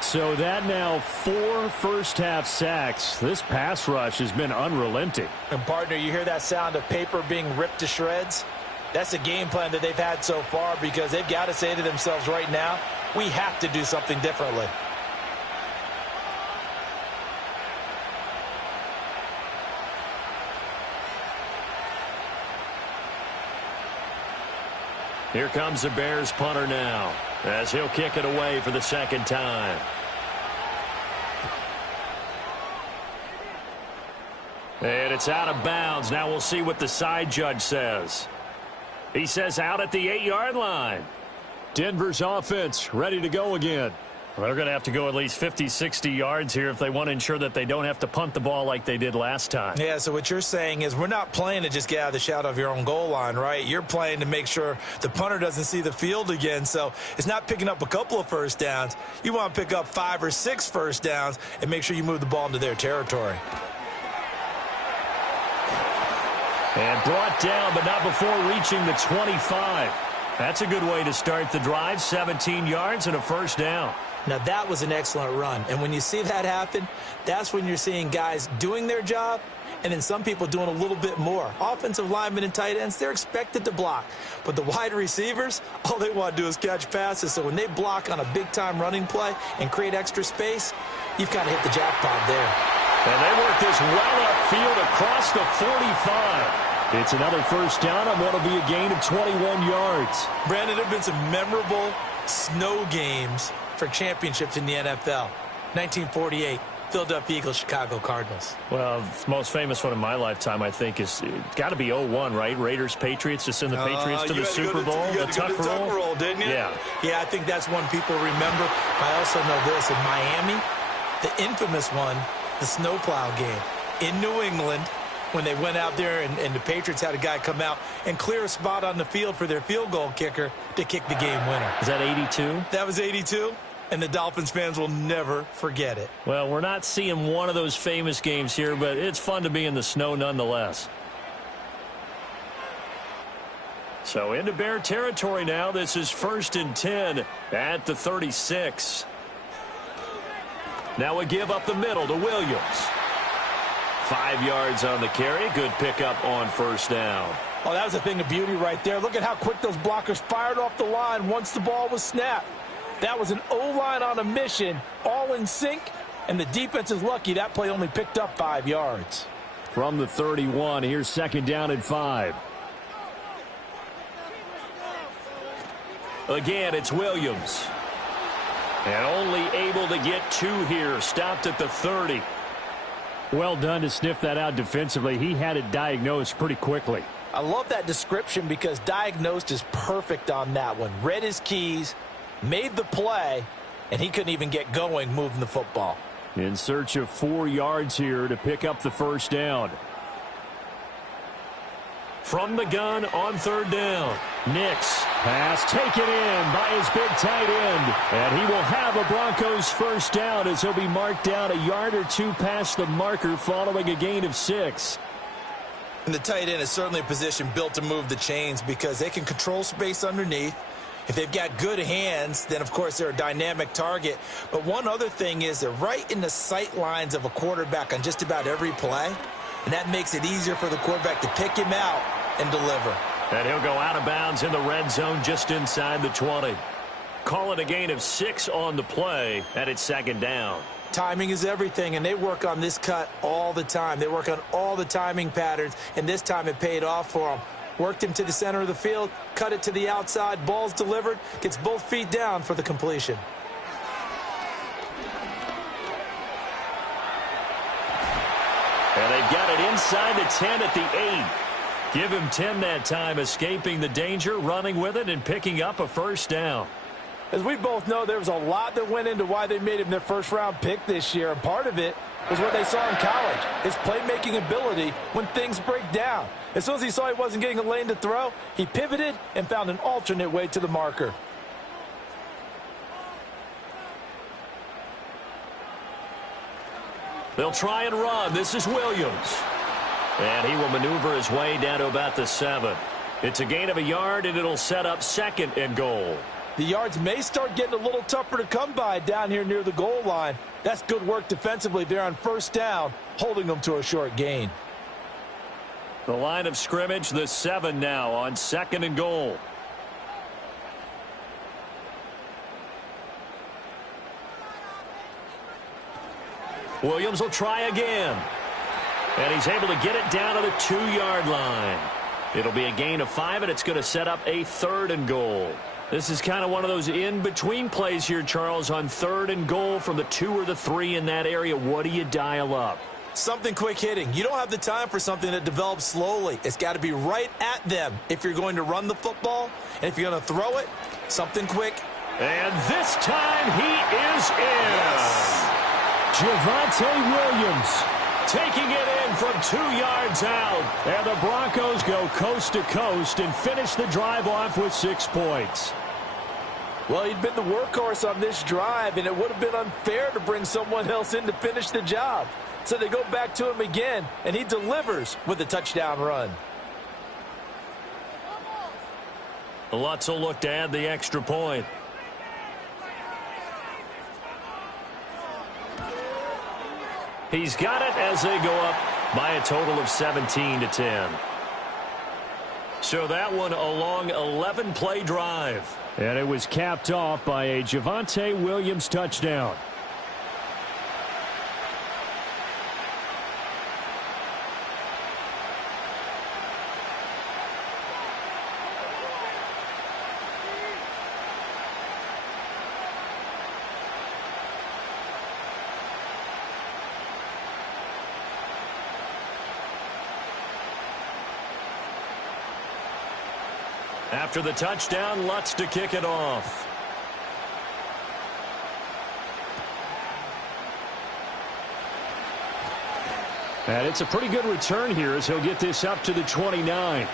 So that now 4 first-half sacks. This pass rush has been unrelenting. And, partner, you hear that sound of paper being ripped to shreds? That's the game plan that they've had so far because they've got to say to themselves right now, we have to do something differently. Here comes the Bears punter now as he'll kick it away for the second time. And it's out of bounds. Now we'll see what the side judge says. He says out at the 8-yard line. Denver's offense ready to go again. Well, they're going to have to go at least 50, 60 yards here if they want to ensure that they don't have to punt the ball like they did last time. Yeah, so what you're saying is we're not playing to just get out of the shadow of your own goal line, right? You're playing to make sure the punter doesn't see the field again. So it's not picking up a couple of first downs. You want to pick up 5 or 6 first downs and make sure you move the ball into their territory. And brought down, but not before reaching the 25. That's a good way to start the drive. 17 yards and a first down. Now, that was an excellent run. And when you see that happen, that's when you're seeing guys doing their job and then some people doing a little bit more. Offensive linemen and tight ends, they're expected to block. But the wide receivers, all they want to do is catch passes. So when they block on a big-time running play and create extra space, you've kind of hit the jackpot there. And they work this well upfield across the 45. It's another first down on what will be a gain of 21 yards. Brandon, there have been some memorable snow games for championships in the NFL. 1948, Philadelphia Eagles, Chicago Cardinals. Well, the most famous one in my lifetime, I think, is got to be 01, right? Raiders, Patriots, to send the Patriots to the Super Bowl. You had to go to the Tuck roll, didn't you? Yeah. Yeah, I think that's one people remember. I also know this. In Miami, the infamous one, the snowplow game. In New England, when they went out there and the Patriots had a guy come out and clear a spot on the field for their field goal kicker to kick the game winner. Is that 82? That was 82, and the Dolphins fans will never forget it. Well, we're not seeing one of those famous games here, but it's fun to be in the snow nonetheless. So into Bear territory now. This is 1st and 10 at the 36. Now we give up the middle to Williams. 5 yards on the carry. Good pickup on first down. Oh, that was a thing of beauty right there. Look at how quick those blockers fired off the line once the ball was snapped. That was an O-line on a mission, all in sync, and the defense is lucky that play only picked up 5 yards. From the 31, here's 2nd down and 5. Again, it's Williams. And only able to get 2 here. Stopped at the 30. Well done to sniff that out defensively. He had it diagnosed pretty quickly. I love that description because diagnosed is perfect on that one. Read his keys, made the play, and he couldn't even get going moving the football. In search of 4 yards here to pick up the first down. From the gun on 3rd down. Nix. Pass taken in by his big tight end. And he will have a Broncos first down as he'll be marked down a yard or 2 past the marker following a gain of 6. And the tight end is certainly a position built to move the chains because they can control space underneath. If they've got good hands, then, of course, they're a dynamic target. But one other thing is they're right in the sight lines of a quarterback on just about every play. And that makes it easier for the quarterback to pick him out and deliver. And he'll go out of bounds in the red zone just inside the 20. Call it a gain of 6 on the play, and it's 2nd down. Timing is everything, and they work on this cut all the time. They work on all the timing patterns, and this time it paid off for them. Worked him to the center of the field, cut it to the outside, ball's delivered, gets both feet down for the completion. And they've got it inside the 10 at the 8. Give him 10 that time, escaping the danger, running with it, and picking up a first down. As we both know, there was a lot that went into why they made him their first-round pick this year, and part of it was what they saw in college, his playmaking ability when things break down. As soon as he saw he wasn't getting a lane to throw, he pivoted and found an alternate way to the marker. They'll try and run. This is Williams. And he will maneuver his way down to about the 7. It's a gain of a yard, and it'll set up 2nd and goal. The yards may start getting a little tougher to come by down here near the goal line. That's good work defensively there on 1st down, holding them to a short gain. The line of scrimmage, the 7 now on 2nd and goal. Williams will try again. And he's able to get it down to the 2-yard line. It'll be a gain of 5, and it's going to set up a 3rd and goal. This is kind of one of those in-between plays here, Charles, on 3rd and goal from the 2 or the 3 in that area. What do you dial up? Something quick hitting. You don't have the time for something that develops slowly. It's got to be right at them if you're going to run the football. And if you're going to throw it, something quick. And this time he is in. Yes. Javonte Williams taking it in from 2 yards out. And the Broncos go coast to coast and finish the drive off with 6 points. Well, he'd been the workhorse on this drive, and it would have been unfair to bring someone else in to finish the job. So they go back to him again, and he delivers with a touchdown run. Lutz will look to add the extra point. He's got it as they go up by a total of 17-10. So that one a long 11-play drive. And it was capped off by a Javonte Williams touchdown. After the touchdown, Lutz to kick it off. And it's a pretty good return here as he'll get this up to the 29.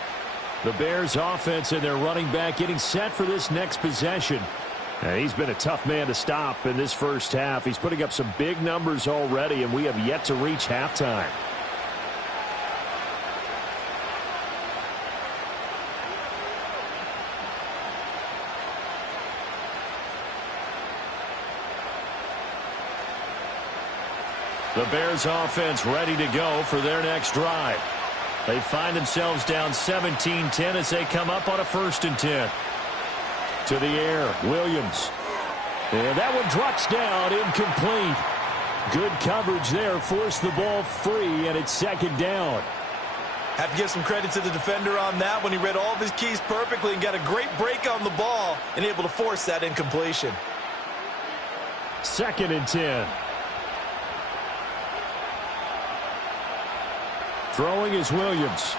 The Bears offense and their running back getting set for this next possession. And he's been a tough man to stop in this first half. He's putting up some big numbers already, and we have yet to reach halftime. The Bears offense ready to go for their next drive. They find themselves down 17-10 as they come up on a 1st and 10. To the air, Williams. And that one drops down, incomplete. Good coverage there, forced the ball free, and it's 2nd down. Have to give some credit to the defender on that when he read all of his keys perfectly and got a great break on the ball and able to force that incompletion. 2nd and 10. Throwing is Williams.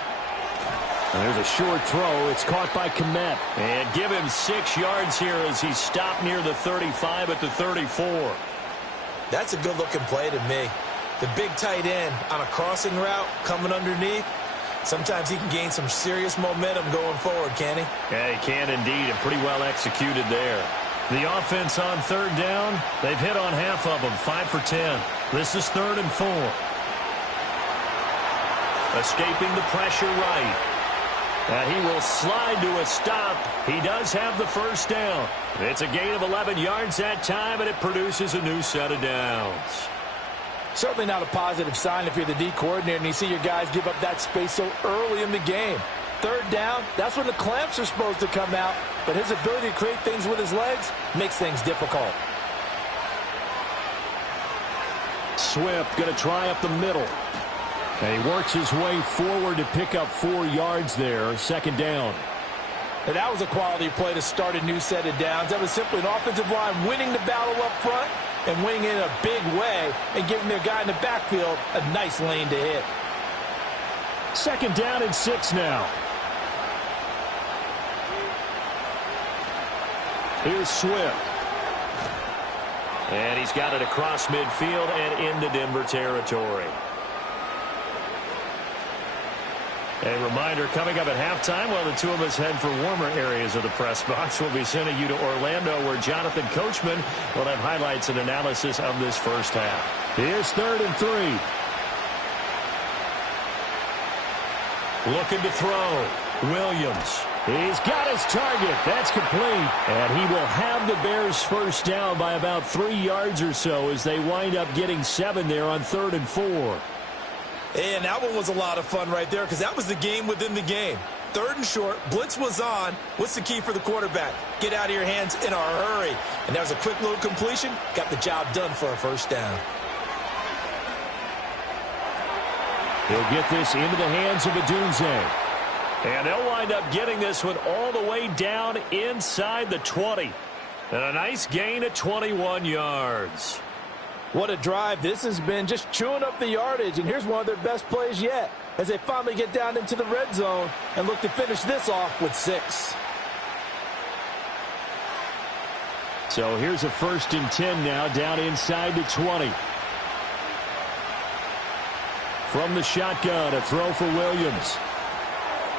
And there's a short throw. It's caught by Kmet. And give him 6 yards here as he stopped near the 35 at the 34. That's a good-looking play to me. The big tight end on a crossing route coming underneath. Sometimes he can gain some serious momentum going forward, can he? Yeah, he can indeed, and pretty well executed there. The offense on 3rd down, they've hit on half of them, 5 for 10. This is 3rd and 4. Escaping the pressure right. And he will slide to a stop. He does have the 1st down. It's a gain of 11 yards that time, and it produces a new set of downs. Certainly not a positive sign if you're the D coordinator and you see your guys give up that space so early in the game. 3rd down, that's when the clamps are supposed to come out, but his ability to create things with his legs makes things difficult. Swift going to try up the middle. And he works his way forward to pick up 4 yards there, 2nd down. And that was a quality play to start a new set of downs. That was simply an offensive line winning the battle up front and winning in a big way and giving their guy in the backfield a nice lane to hit. 2nd down and 6 now. Here's Swift. And he's got it across midfield and into Denver territory. A reminder, coming up at halftime, while the two of us head for warmer areas of the press box, we'll be sending you to Orlando, where Jonathan Coachman will have highlights and analysis of this first half. Here's 3rd and 3. Looking to throw. Williams. He's got his target. That's complete. And he will have the Bears first down by about 3 yards or so as they wind up getting 7 there on 3rd and 4. And that one was a lot of fun right there because that was the game within the game. 3rd and short, blitz was on. What's the key for the quarterback? Get out of your hands in a hurry. And that was a quick little completion. Got the job done for a first down. He'll get this into the hands of Odunze. And they'll wind up getting this one all the way down inside the 20. And a nice gain of 21 yards. What a drive this has been, just chewing up the yardage. And here's one of their best plays yet as they finally get down into the red zone and look to finish this off with 6. So here's a 1st and 10 now down inside the 20. From the shotgun, a throw for Williams.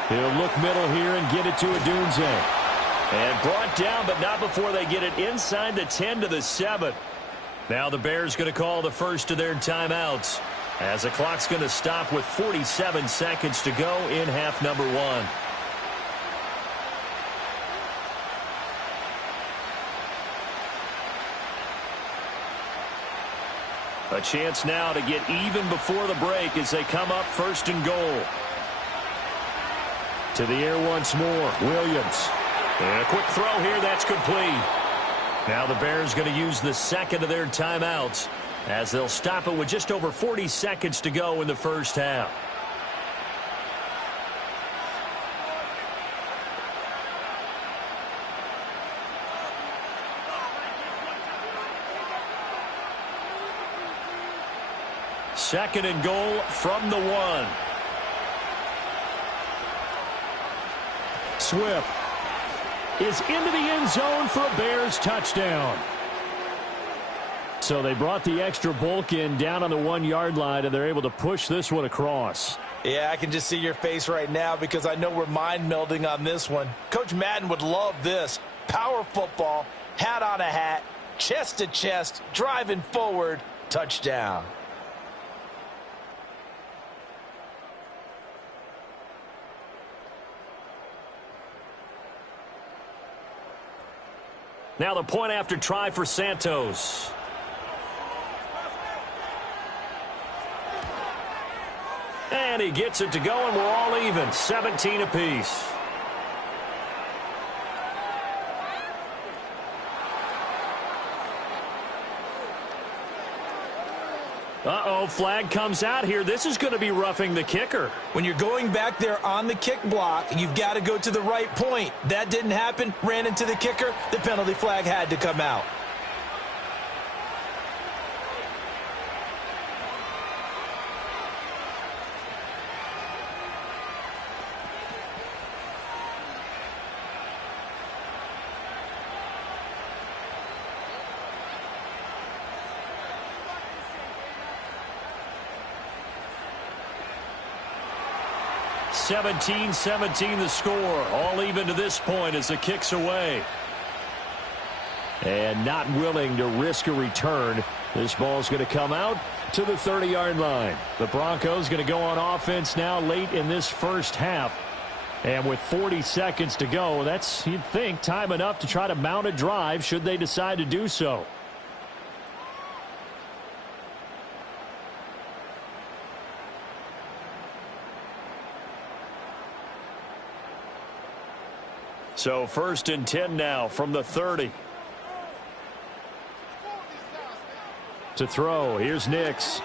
He'll look middle here and get it to Odunze. And brought down, but not before they get it inside the 10 to the 7. Now the Bears going to call the first of their timeouts as the clock's going to stop with 47 seconds to go in half number 1. A chance now to get even before the break as they come up 1st and goal. To the air once more, Williams. And a quick throw here, that's complete. Now the Bears going to use the second of their timeouts as they'll stop it with just over 40 seconds to go in the first half. Second and goal from the 1. Swift is into the end zone for a Bears touchdown. So they brought the extra bulk in down on the 1-yard line, and they're able to push this one across. Yeah, I can just see your face right now because I know we're mind melding on this one. Coach Madden would love this. Power football, hat on a hat, chest to chest, driving forward, touchdown. Now the point after try for Santos. And he gets it to go, and we're all even, 17 apiece. Uh-oh, flag comes out here. This is going to be roughing the kicker. When you're going back there on the kick block, you've got to go to the right point. That didn't happen, ran into the kicker. The penalty flag had to come out. (17-17) the score. All even to this point as the kick's away. And not willing to risk a return. This ball's going to come out to the 30-yard line. The Broncos going to go on offense now late in this first half. And with 40 seconds to go, that's, you'd think, time enough to try to mount a drive should they decide to do so. So 1st and 10 now from the 30. To throw, here's Nix.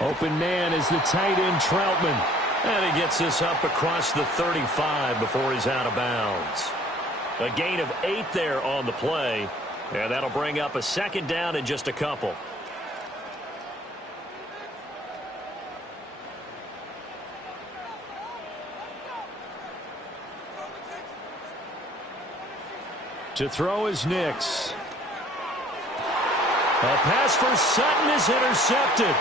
Open man is the tight end Troutman. And he gets this up across the 35 before he's out of bounds. A gain of 8 there on the play. And that'll bring up a 2nd down in just a couple. To throw is Nix. A pass for Sutton is intercepted.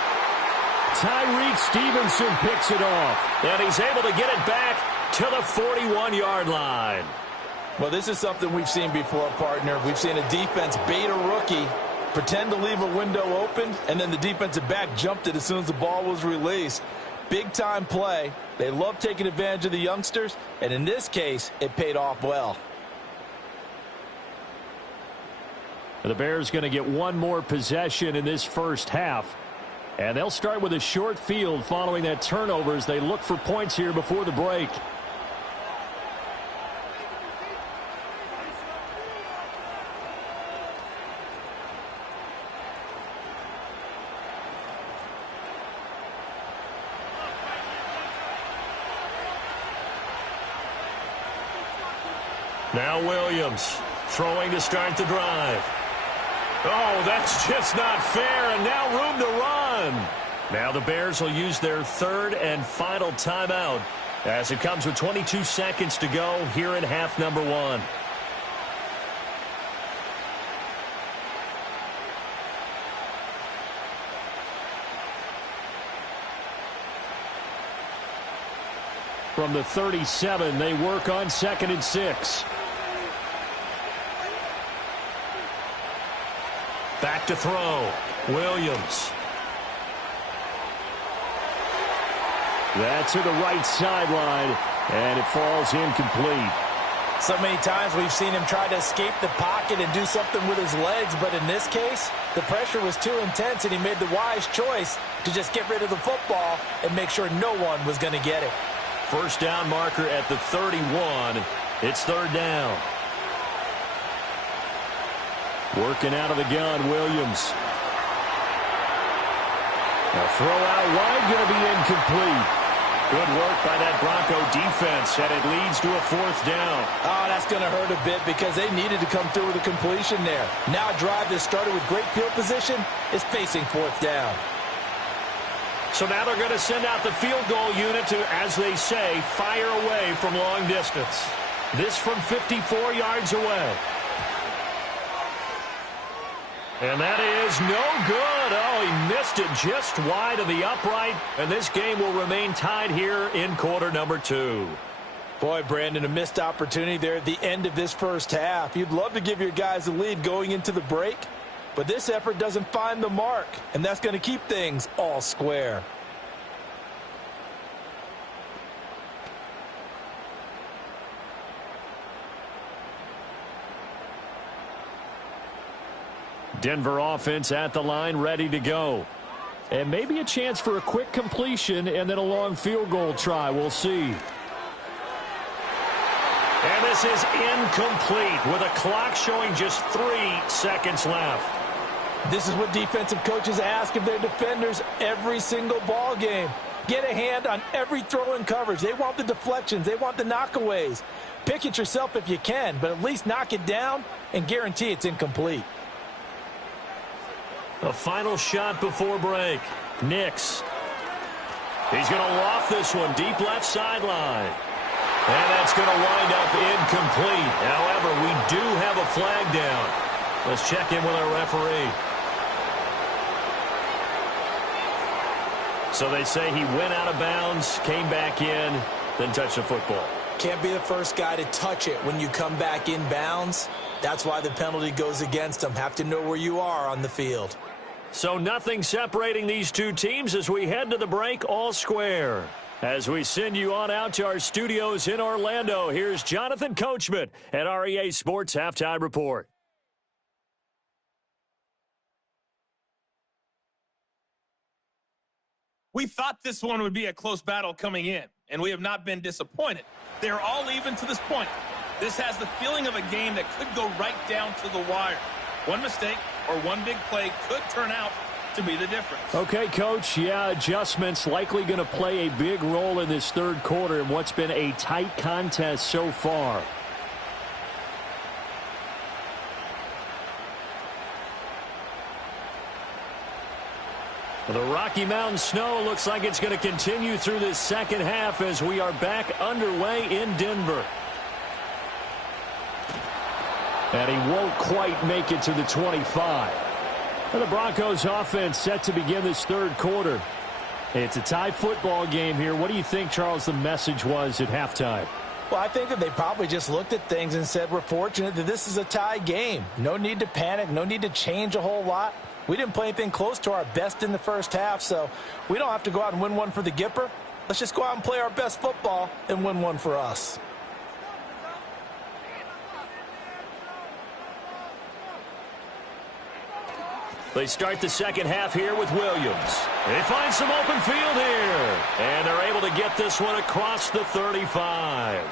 Tyreek Stevenson picks it off, and he's able to get it back to the 41-yard line. Well, this is something we've seen before, partner. We've seen a defense bait a rookie, pretend to leave a window open, and then the defensive back jumped it as soon as the ball was released. Big-time play. They love taking advantage of the youngsters, and in this case, it paid off well. The Bears going to get one more possession in this first half. And they'll start with a short field following that turnover as they look for points here before the break. Now Williams throwing to start the drive. Oh, that's just not fair, and now room to run. Now the Bears will use their third and final timeout as it comes with 22 seconds to go here in half number one. From the 37, they work on 2nd and 6. Back to throw. Williams. That's to the right sideline, and it falls incomplete. So many times we've seen him try to escape the pocket and do something with his legs, but in this case, the pressure was too intense, and he made the wise choice to just get rid of the football and make sure no one was going to get it. First down marker at the 31. It's third down. Working out of the gun, Williams. A throw out wide, going to be incomplete. Good work by that Bronco defense, and it leads to a fourth down. Oh, that's going to hurt a bit because they needed to come through with a completion there. Now a drive that started with great field position is facing fourth down. So now they're going to send out the field goal unit to, as they say, fire away from long distance. This from 54 yards away. And that is no good. Oh, he missed it just wide of the upright. And this game will remain tied here in quarter number 2. Boy, Brandon, a missed opportunity there at the end of this first half. You'd love to give your guys a lead going into the break, but this effort doesn't find the mark, and that's going to keep things all square. Denver offense at the line, ready to go. And maybe a chance for a quick completion and then a long field goal try. We'll see. And this is incomplete with a clock showing just 3 seconds left. This is what defensive coaches ask of their defenders every single ball game. Get a hand on every throw in coverage. They want the deflections. They want the knockaways. Pick it yourself if you can, but at least knock it down and guarantee it's incomplete. A final shot before break. Nix. He's going to loft this one deep left sideline. And that's going to wind up incomplete. However, we do have a flag down. Let's check in with our referee. So they say he went out of bounds, came back in, then touched the football. Can't be the first guy to touch it when you come back in bounds. That's why the penalty goes against them. Have to know where you are on the field. So nothing separating these two teams as we head to the break, all square. As we send you on out to our studios in Orlando, here's Jonathan Coachman at REA Sports Halftime Report. We thought this one would be a close battle coming in, and we have not been disappointed. They're all even to this point. This has the feeling of a game that could go right down to the wire. One mistake or one big play could turn out to be the difference. Okay, Coach. Yeah, adjustments likely going to play a big role in this third quarter in what's been a tight contest so far. The Rocky Mountain snow looks like it's going to continue through this second half as we are back underway in Denver. And he won't quite make it to the 25. And the Broncos offense set to begin this third quarter. It's a tie football game here. What do you think, Charles, the message was at halftime? Well, I think that they probably just looked at things and said, we're fortunate that this is a tie game. No need to panic. No need to change a whole lot. We didn't play anything close to our best in the first half, so we don't have to go out and win one for the Gipper. Let's just go out and play our best football and win one for us. They start the second half here with Williams. They find some open field here. And they're able to get this one across the 35.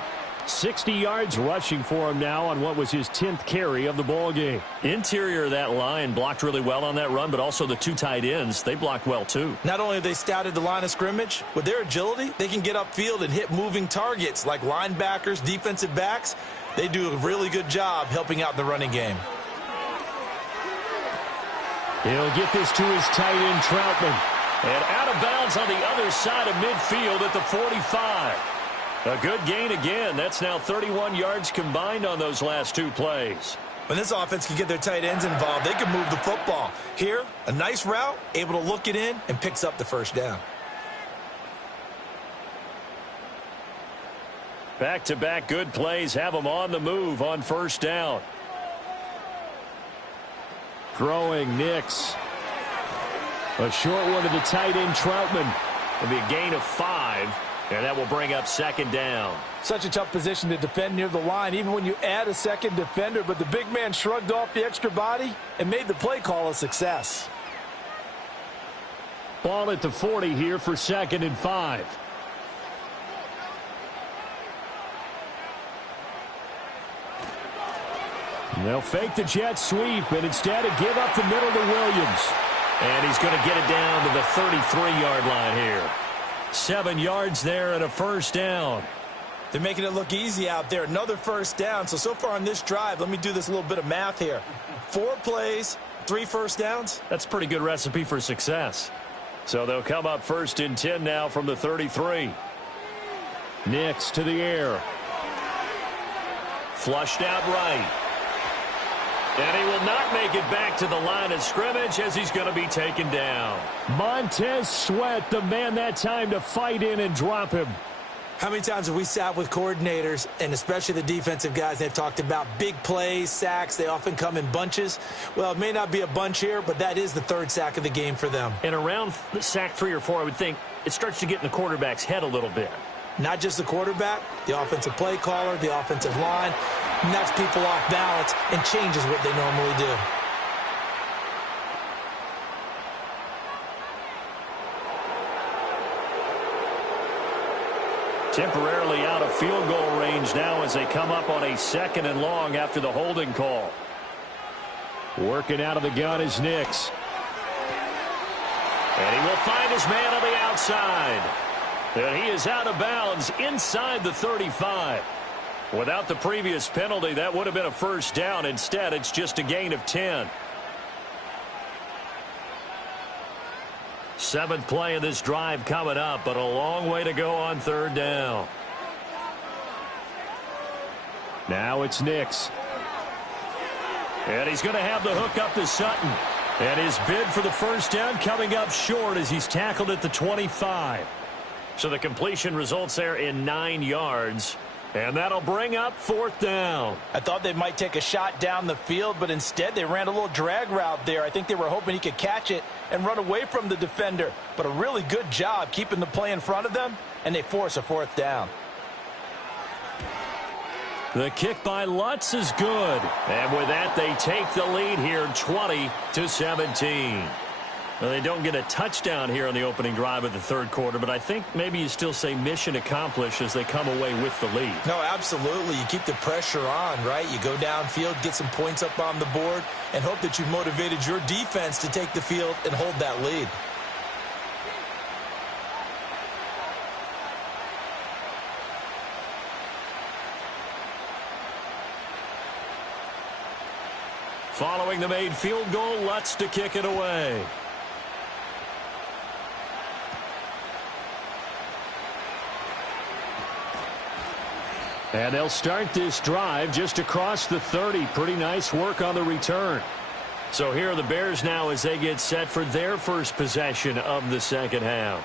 60 yards rushing for him now on what was his 10th carry of the ball game. Interior of that line blocked really well on that run, but also the two tight ends, they blocked well too. Not only have they scouted the line of scrimmage, with their agility, they can get upfield and hit moving targets like linebackers, defensive backs. They do a really good job helping out the running game. He'll get this to his tight end, Troutman. And out of bounds on the other side of midfield at the 45. A good gain again. That's now 31 yards combined on those last two plays. When this offense can get their tight ends involved, they can move the football. Here, a nice route, able to look it in, and picks up the first down. Back-to-back good plays have them on the move on first down. Throwing Nix. A short one to the tight end, Troutman. It'll be a gain of 5, and that will bring up second down. Such a tough position to defend near the line, even when you add a second defender, but the big man shrugged off the extra body and made the play call a success. Ball at the 40 here for 2nd and 5. They'll fake the jet sweep, and instead of give up the middle to Williams. And he's going to get it down to the 33-yard line here. 7 yards there and a first down. They're making it look easy out there. Another first down. So far on this drive, let me do this little bit of math here. 4 plays, 3 first downs. That's a pretty good recipe for success. So they'll come up 1st and 10 now from the 33. Nix to the air. Flushed out right. And he will not make it back to the line of scrimmage as he's going to be taken down. Montez Sweat, the man that time to fight in and drop him. How many times have we sat with coordinators, and especially the defensive guys, they've talked about big plays, sacks. They often come in bunches. Well, it may not be a bunch here, but that is the 3rd sack of the game for them. And around sack 3 or 4, I would think it starts to get in the quarterback's head a little bit. Not just the quarterback, the offensive play caller, the offensive line, knocks people off balance and changes what they normally do. Temporarily out of field goal range now as they come up on a 2nd and long after the holding call. Working out of the gun is Nix. And he will find his man on the outside. And he is out of bounds inside the 35. Without the previous penalty, that would have been a first down. Instead, it's just a gain of 10. 7th play of this drive coming up, but a long way to go on 3rd down. Now it's Nix. And he's going to have the hook up to Sutton. And his bid for the first down coming up short as he's tackled at the 25. So the completion results there in 9 yards. And that'll bring up 4th down. I thought they might take a shot down the field, but instead they ran a little drag route there. I think they were hoping he could catch it and run away from the defender. But a really good job keeping the play in front of them, and they force a 4th down. The kick by Lutz is good. And with that, they take the lead here 20-17. Well, they don't get a touchdown here on the opening drive of the 3rd quarter, but I think maybe you still say mission accomplished as they come away with the lead. No, absolutely. You keep the pressure on, right? You go downfield, get some points up on the board, and hope that you've motivated your defense to take the field and hold that lead. Following the made field goal, Lutz to kick it away. And they'll start this drive just across the 30. Pretty nice work on the return. So here are the Bears now as they get set for their first possession of the second half.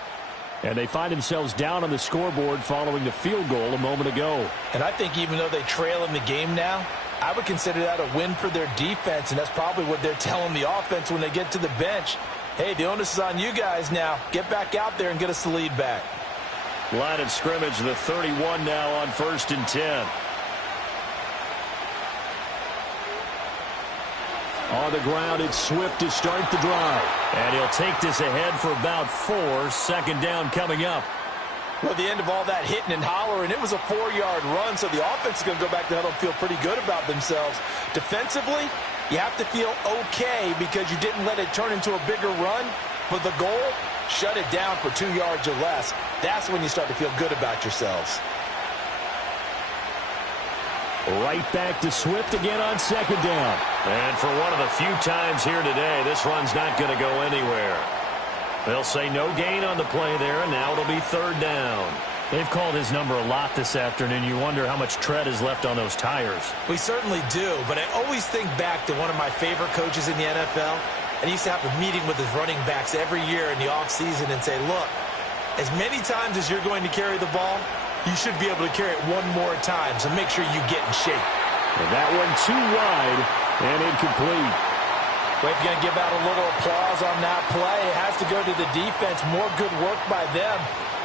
And they find themselves down on the scoreboard following the field goal a moment ago. And I think even though they trail in the game now, I would consider that a win for their defense, and that's probably what they're telling the offense when they get to the bench. Hey, the onus is on you guys now. Get back out there and get us the lead back. Line of scrimmage, the 31 now on 1st and 10. On the ground, it's Swift to start the drive. And he'll take this ahead for about 4. 2nd down coming up. Well, at the end of all that hitting and hollering, it was a 4-yard run, so the offense is going to go back to huddle and feel pretty good about themselves. Defensively, you have to feel okay because you didn't let it turn into a bigger run. But the goal, shut it down for 2 yards or less. That's when you start to feel good about yourselves. Right back to Swift again on 2nd down. And for one of the few times here today, this run's not going to go anywhere. They'll say no gain on the play there, and now it'll be 3rd down. They've called his number a lot this afternoon. You wonder how much tread is left on those tires. We certainly do, but I always think back to one of my favorite coaches in the NFL. And he used to have a meeting with his running backs every year in the offseason and say, look, as many times as you're going to carry the ball, you should be able to carry it one more time, so make sure you get in shape. And that one too wide and incomplete. Well, if you're going to give out a little applause on that play, it has to go to the defense. More good work by them.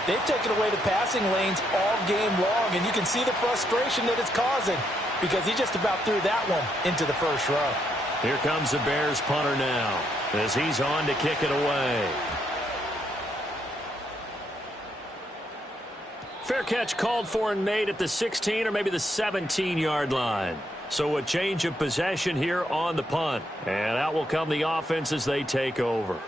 They've taken away the passing lanes all game long, and you can see the frustration that it's causing because he just about threw that one into the first row. Here comes the Bears punter now as he's on to kick it away. Fair catch called for and made at the 16 or maybe the 17-yard line. So a change of possession here on the punt. And out will come the offense as they take over.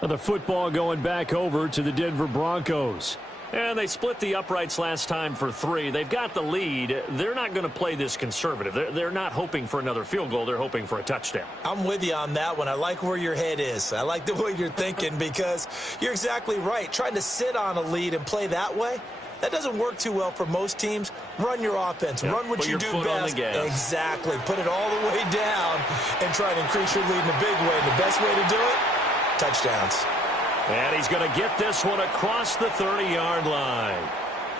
The football going back over to the Denver Broncos. And they split the uprights last time for 3. They've got the lead. They're not going to play this conservative. They're not hoping for another field goal. They're hoping for a touchdown. I'm with you on that one. I like where your head is. I like the way you're thinking because you're exactly right. Trying to sit on a lead and play that way, that doesn't work too well for most teams. Run your offense. Yep. Run what you do best. Exactly. Put it all the way down and try to increase your lead in a big way. And the best way to do it, touchdowns. And he's going to get this one across the 30-yard line.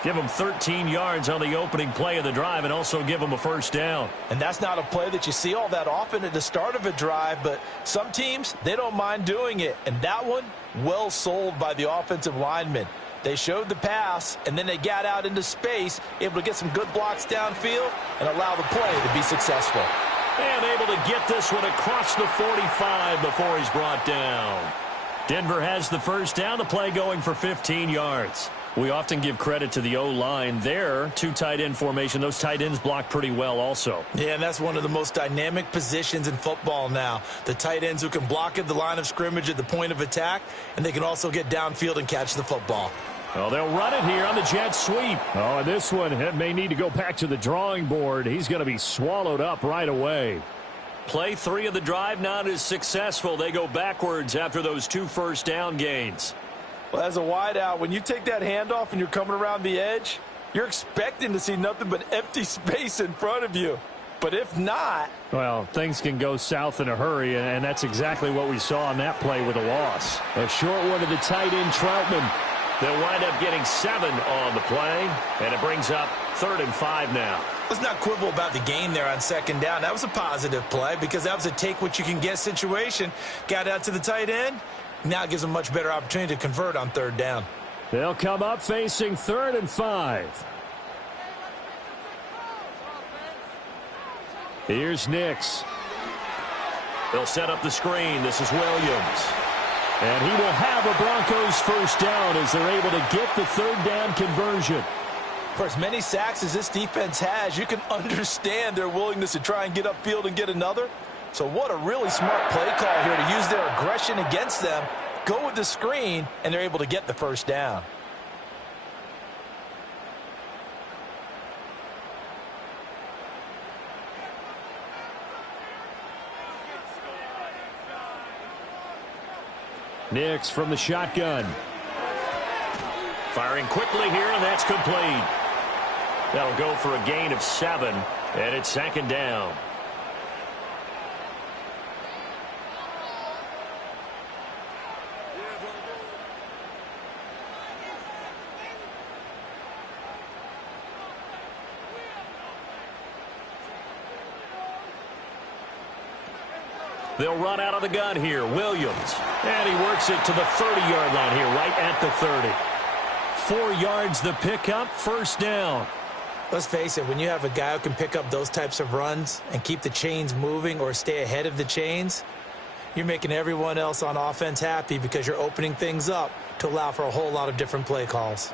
Give him 13 yards on the opening play of the drive and also give him a 1st down. And that's not a play that you see all that often at the start of a drive, but some teams, they don't mind doing it. And that one, well sold by the offensive lineman. They showed the pass, and then they got out into space, able to get some good blocks downfield and allow the play to be successful. And able to get this one across the 45 before he's brought down. Denver has the 1st down, the play going for 15 yards. We often give credit to the O-line there. 2 tight end formation. Those tight ends block pretty well also. Yeah, and that's one of the most dynamic positions in football now. The tight ends who can block at the line of scrimmage at the point of attack, and they can also get downfield and catch the football. Oh, they'll run it here on the jet sweep. Oh, and this one may need to go back to the drawing board. He's going to be swallowed up right away. Play 3 of the drive not as successful. They go backwards after those 2 first down gains. Well, as a wideout, when you take that handoff and you're coming around the edge, you're expecting to see nothing but empty space in front of you. But if not... well, things can go south in a hurry, and that's exactly what we saw on that play with a loss. A short one to the tight end, Troutman. They'll wind up getting 7 on the play, and it brings up 3rd and 5 now. Let's not quibble about the gain there on 2nd down. That was a positive play because that was a take-what-you-can-get situation. Got out to the tight end. Now it gives them a much better opportunity to convert on 3rd down. They'll come up facing 3rd and 5. Here's Nix. They'll set up the screen. This is Williams. And he will have a Broncos 1st down as they're able to get the 3rd down conversion. For as many sacks as this defense has, you can understand their willingness to try and get upfield and get another. So what a really smart play call here to use their aggression against them, go with the screen, and they're able to get the 1st down. Nix from the shotgun. Firing quickly here, and that's complete. That'll go for a gain of 7, and it's 2nd down. They'll run out of the gun here. Williams. And he works it to the 30-yard line here, right at the 30. 4 yards the pickup, first down. Let's face it, when you have a guy who can pick up those types of runs and keep the chains moving or stay ahead of the chains, you're making everyone else on offense happy because you're opening things up to allow for a whole lot of different play calls.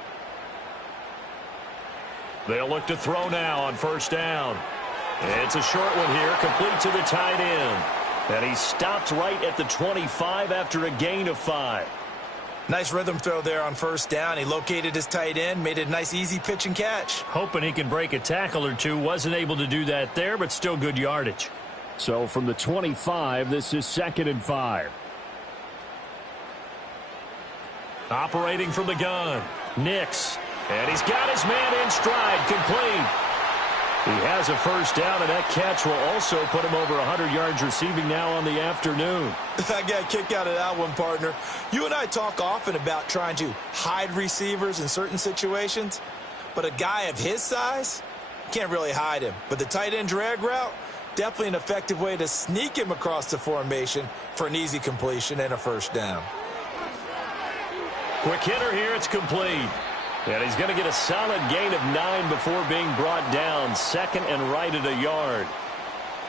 They'll look to throw now on first down. It's a short one here, complete to the tight end. And he stopped right at the 25 after a gain of 5. Nice rhythm throw there on first down. He located his tight end, made it a nice easy pitch and catch. Hoping he can break a tackle or two. Wasn't able to do that there, but still good yardage. So from the 25, this is 2nd and 5. Operating from the gun, Nix. And he's got his man in stride, complete. He has a first down, and that catch will also put him over 100 yards receiving now on the afternoon. I got a kick out of that one, partner. You and I talk often about trying to hide receivers in certain situations, but a guy of his size, can't really hide him. But the tight end drag route, definitely an effective way to sneak him across the formation for an easy completion and a first down. Quick hitter here, it's complete. And he's going to get a solid gain of 9 before being brought down. 2nd and right at a yard.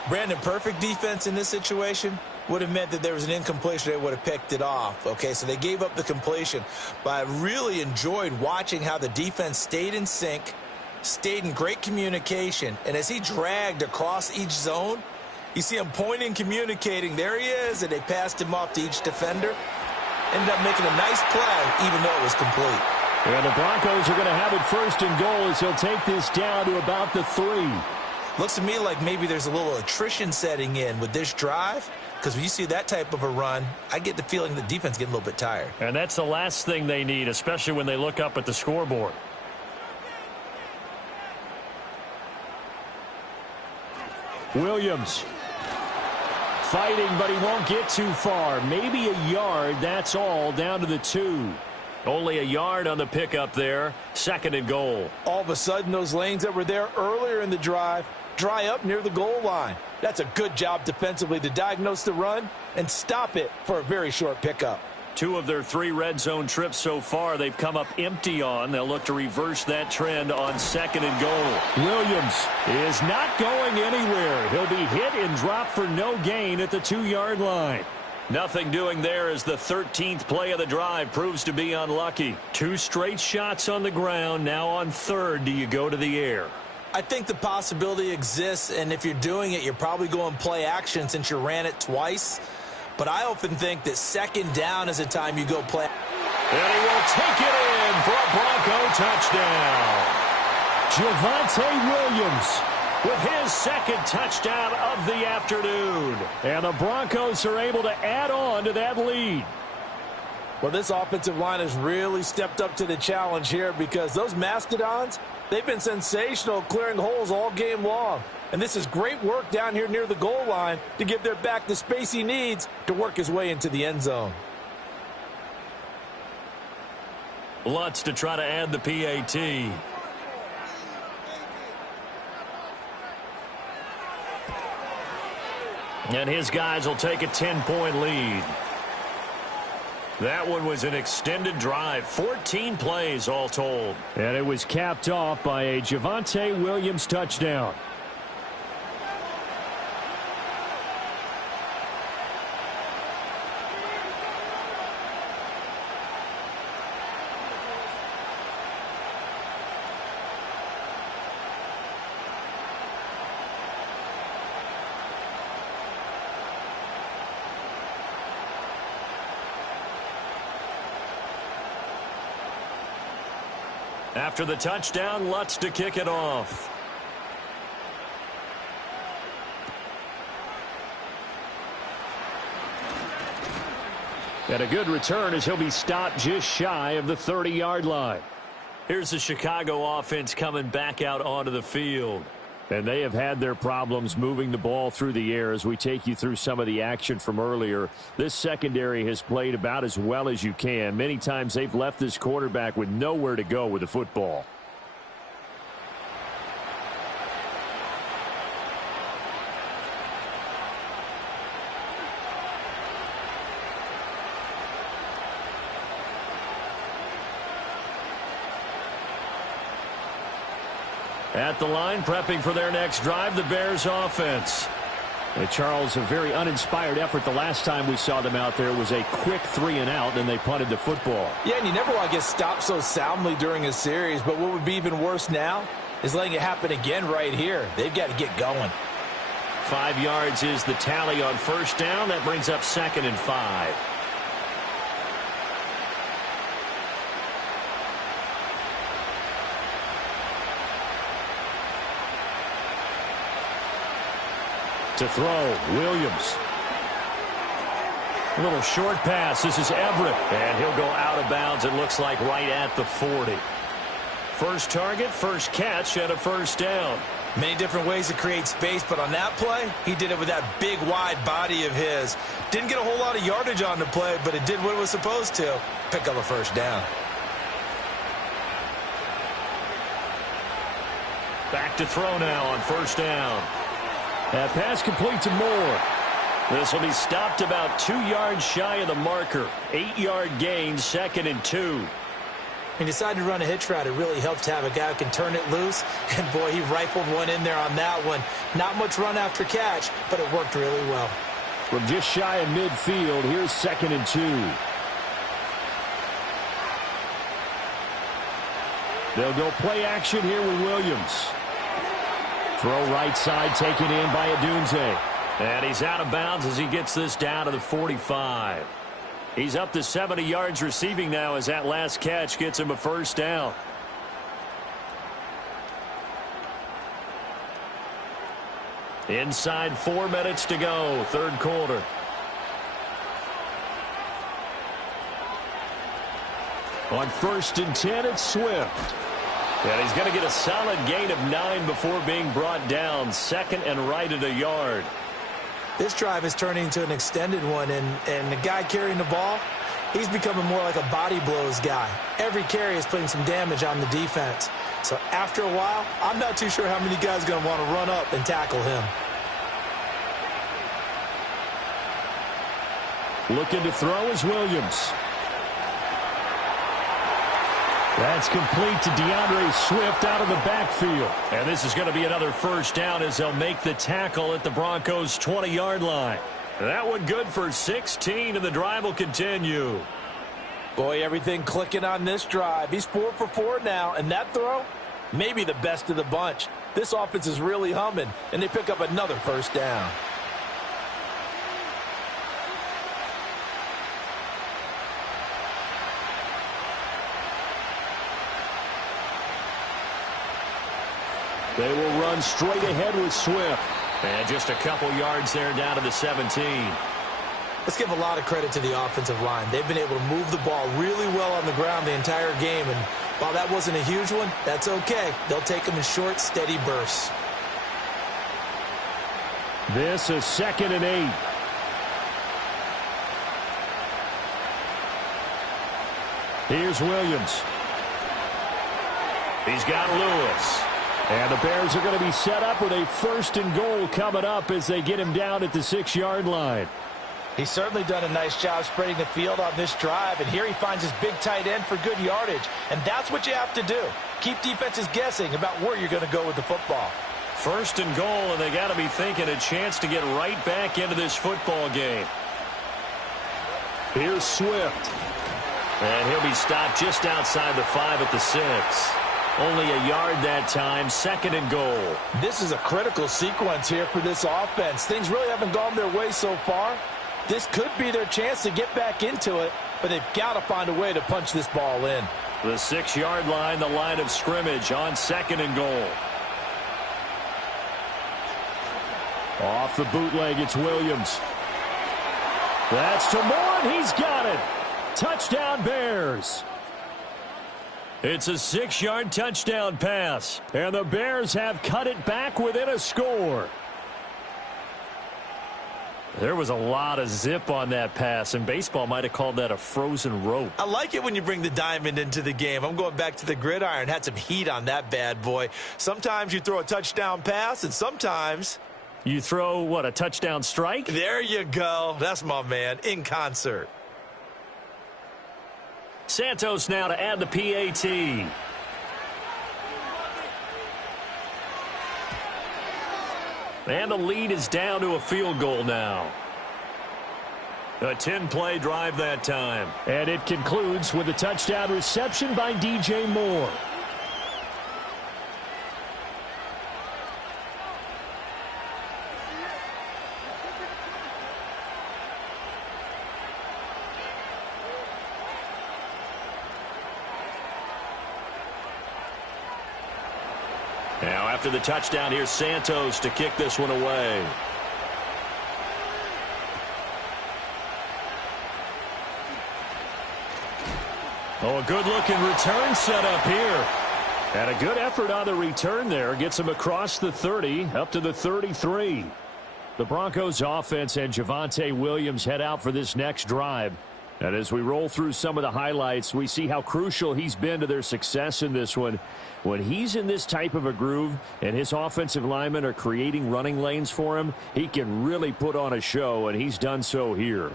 Brandon, perfect defense in this situation would have meant that there was an incompletion. They would have picked it off. Okay, so they gave up the completion. But I really enjoyed watching how the defense stayed in sync, stayed in great communication. And as he dragged across each zone, you see him pointing, communicating. There he is, and they passed him off to each defender. Ended up making a nice play, even though it was complete. And the Broncos are going to have it 1st and goal as he'll take this down to about the 3. Looks to me like maybe there's a little attrition setting in with this drive, because when you see that type of a run, I get the feeling the defense getting a little bit tired. And that's the last thing they need, especially when they look up at the scoreboard. Williams. Fighting, but he won't get too far. Maybe a yard, that's all, down to the 2. Only a yard on the pickup there. 2nd and goal. All of a sudden, those lanes that were there earlier in the drive dry up near the goal line. That's a good job defensively to diagnose the run and stop it for a very short pickup. 2 of their 3 red zone trips so far they've come up empty on. They'll look to reverse that trend on 2nd and goal. Williams is not going anywhere. He'll be hit and dropped for no gain at the 2-yard line. Nothing doing there as the 13th play of the drive proves to be unlucky. 2 straight shots on the ground. Now on 3rd, do you go to the air? I think the possibility exists, and if you're doing it, you're probably going play action since you ran it twice. But I often think that 2nd down is a time you go play. And he will take it in for a Bronco touchdown. Javonte Williams with his 2nd touchdown of the afternoon. And the Broncos are able to add on to that lead. Well, this offensive line has really stepped up to the challenge here because those Mastodons, they've been sensational clearing holes all game long. And this is great work down here near the goal line to give their back the space he needs to work his way into the end zone. Lutz to try to add the PAT. And his guys will take a 10-point lead. That one was an extended drive. 14 plays all told. And it was capped off by a Javonte Williams touchdown. After the touchdown, Lutz to kick it off. And a good return as he'll be stopped just shy of the 30-yard line. Here's the Chicago offense coming back out onto the field. And they have had their problems moving the ball through the air as we take you through some of the action from earlier. This secondary has played about as well as you can. Many times they've left this quarterback with nowhere to go with the football. At the line, prepping for their next drive, the Bears offense. Charles, a very uninspired effort. The last time we saw them out there was a quick 3-and-out, and they punted the football. Yeah, and you never want to get stopped so soundly during a series, but what would be even worse now is letting it happen again right here. They've got to get going. 5 yards is the tally on first down. That brings up 2nd and 5. To throw, Williams. A little short pass. This is Everett. And he'll go out of bounds, it looks like, right at the 40. First target, first catch, and a first down. Many different ways to create space, but on that play, he did it with that big, wide body of his. Didn't get a whole lot of yardage on the play, but it did what it was supposed to. Pick up a first down. Back to throw now on first down. That pass complete to Moore. This will be stopped about 2 yards shy of the marker. 8-yard gain, 2nd and 2. He decided to run a hitch route. It really helps to have a guy who can turn it loose. And, boy, he rifled one in there on that one. Not much run after catch, but it worked really well. From just shy of midfield, here's 2nd and 2. They'll go play action here with Williams. Throw right side, taken in by Adunze. And he's out of bounds as he gets this down to the 45. He's up to 70 yards receiving now as that last catch gets him a first down. Inside 4 minutes to go, third quarter. On 1st and 10, it's Swift. And he's going to get a solid gain of 9 before being brought down. 2nd and right at a yard. This drive is turning into an extended one, and the guy carrying the ball, he's becoming more like a body blows guy. Every carry is putting some damage on the defense. So after a while, I'm not too sure how many guys are going to want to run up and tackle him. Looking to throw is Williams. That's complete to DeAndre Swift out of the backfield. And this is going to be another first down as they'll make the tackle at the Broncos' 20-yard line. That one good for 16, and the drive will continue. Boy, everything clicking on this drive. He's 4 for 4 now, and that throw, maybe the best of the bunch. This offense is really humming, and they pick up another first down. They will run straight ahead with Swift. And just a couple yards there down to the 17. Let's give a lot of credit to the offensive line. They've been able to move the ball really well on the ground the entire game. And while that wasn't a huge one, that's okay. They'll take them in short, steady bursts. This is 2nd and 8. Here's Williams. He's got Lewis. And the Bears are going to be set up with a 1st and goal coming up as they get him down at the 6-yard line. He's certainly done a nice job spreading the field on this drive, and here he finds his big tight end for good yardage. And that's what you have to do. Keep defenses guessing about where you're going to go with the football. 1st and goal, and they got to be thinking a chance to get right back into this football game. Here's Swift. And he'll be stopped just outside the 5 at the 6. Only a yard that time, 2nd and goal. This is a critical sequence here for this offense. Things really haven't gone their way so far. This could be their chance to get back into it, but they've got to find a way to punch this ball in. The 6-yard line, the line of scrimmage on 2nd and goal. Off the bootleg, it's Williams. That's to Moore, and he's got it. Touchdown, Bears. It's a 6-yard touchdown pass. And the Bears have cut it back within a score. There was a lot of zip on that pass, and baseball might have called that a frozen rope. I like it when you bring the diamond into the game. I'm going back to the gridiron. Had some heat on that bad boy. Sometimes you throw a touchdown pass, and sometimes you throw, what, a touchdown strike? There you go. That's my man, in concert. Santos now to add the PAT. And the lead is down to a field goal now. A 10-play drive that time. And it concludes with a touchdown reception by DJ Moore. Now after the touchdown, here's Santos to kick this one away. Oh, a good-looking return set up here. And a good effort on the return there. Gets him across the 30, up to the 33. The Broncos offense and Javonte Williams head out for this next drive. And as we roll through some of the highlights, we see how crucial he's been to their success in this one. When he's in this type of a groove and his offensive linemen are creating running lanes for him, he can really put on a show, and he's done so here.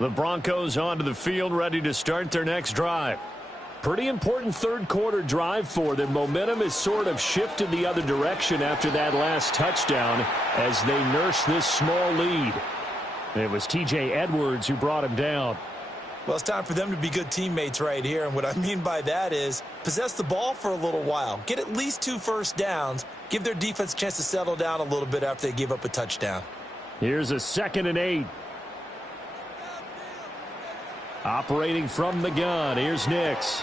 The Broncos onto the field, ready to start their next drive. Pretty important third-quarter drive for them. Momentum has sort of shifted the other direction after that last touchdown as they nurse this small lead. It was T.J. Edwards who brought him down. Well, it's time for them to be good teammates right here, and what I mean by that is possess the ball for a little while, get at least 2 first downs, give their defense a chance to settle down a little bit after they give up a touchdown. Here's a 2nd and 8. Operating from the gun, here's Nix.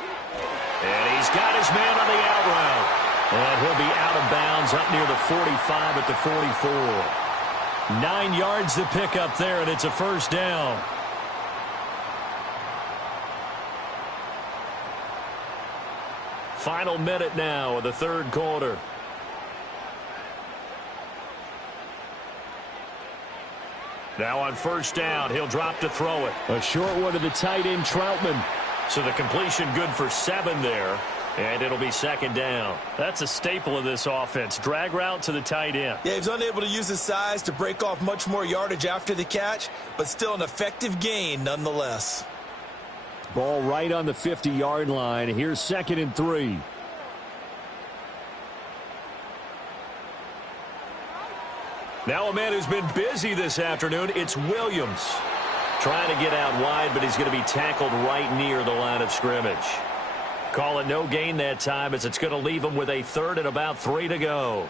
And he's got his man on the out route. And he'll be out of bounds up near the 45 at the 44. 9 yards to pick up there, and it's a first down. Final minute now of the third quarter. Now on first down, he'll drop to throw it. A short one to the tight end, Troutman. So the completion good for 7 there, and it'll be 2nd down. That's a staple of this offense. Drag route to the tight end. Yeah, he's unable to use his size to break off much more yardage after the catch, but still an effective gain nonetheless. Ball right on the 50-yard line. Here's 2nd and 3. Now a man who's been busy this afternoon, it's Williams. Trying to get out wide, but he's going to be tackled right near the line of scrimmage. Call it no gain that time as it's going to leave him with a 3rd and about 3 to go.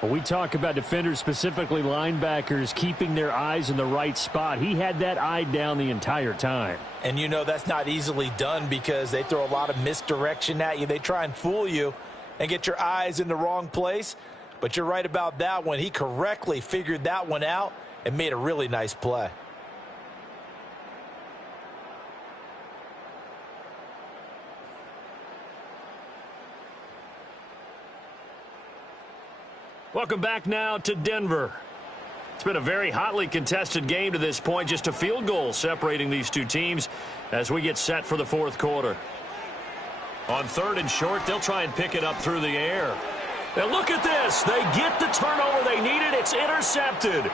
When we talk about defenders, specifically linebackers, keeping their eyes in the right spot, he had that eye down the entire time. And you know that's not easily done because they throw a lot of misdirection at you. They try and fool you and get your eyes in the wrong place. But you're right about that one. He correctly figured that one out and made a really nice play. Welcome back now to Denver. It's been a very hotly contested game to this point. Just a field goal separating these two teams as we get set for the 4th quarter. On 3rd and short, they'll try and pick it up through the air. Now look at this. They get the turnover they needed. It's intercepted.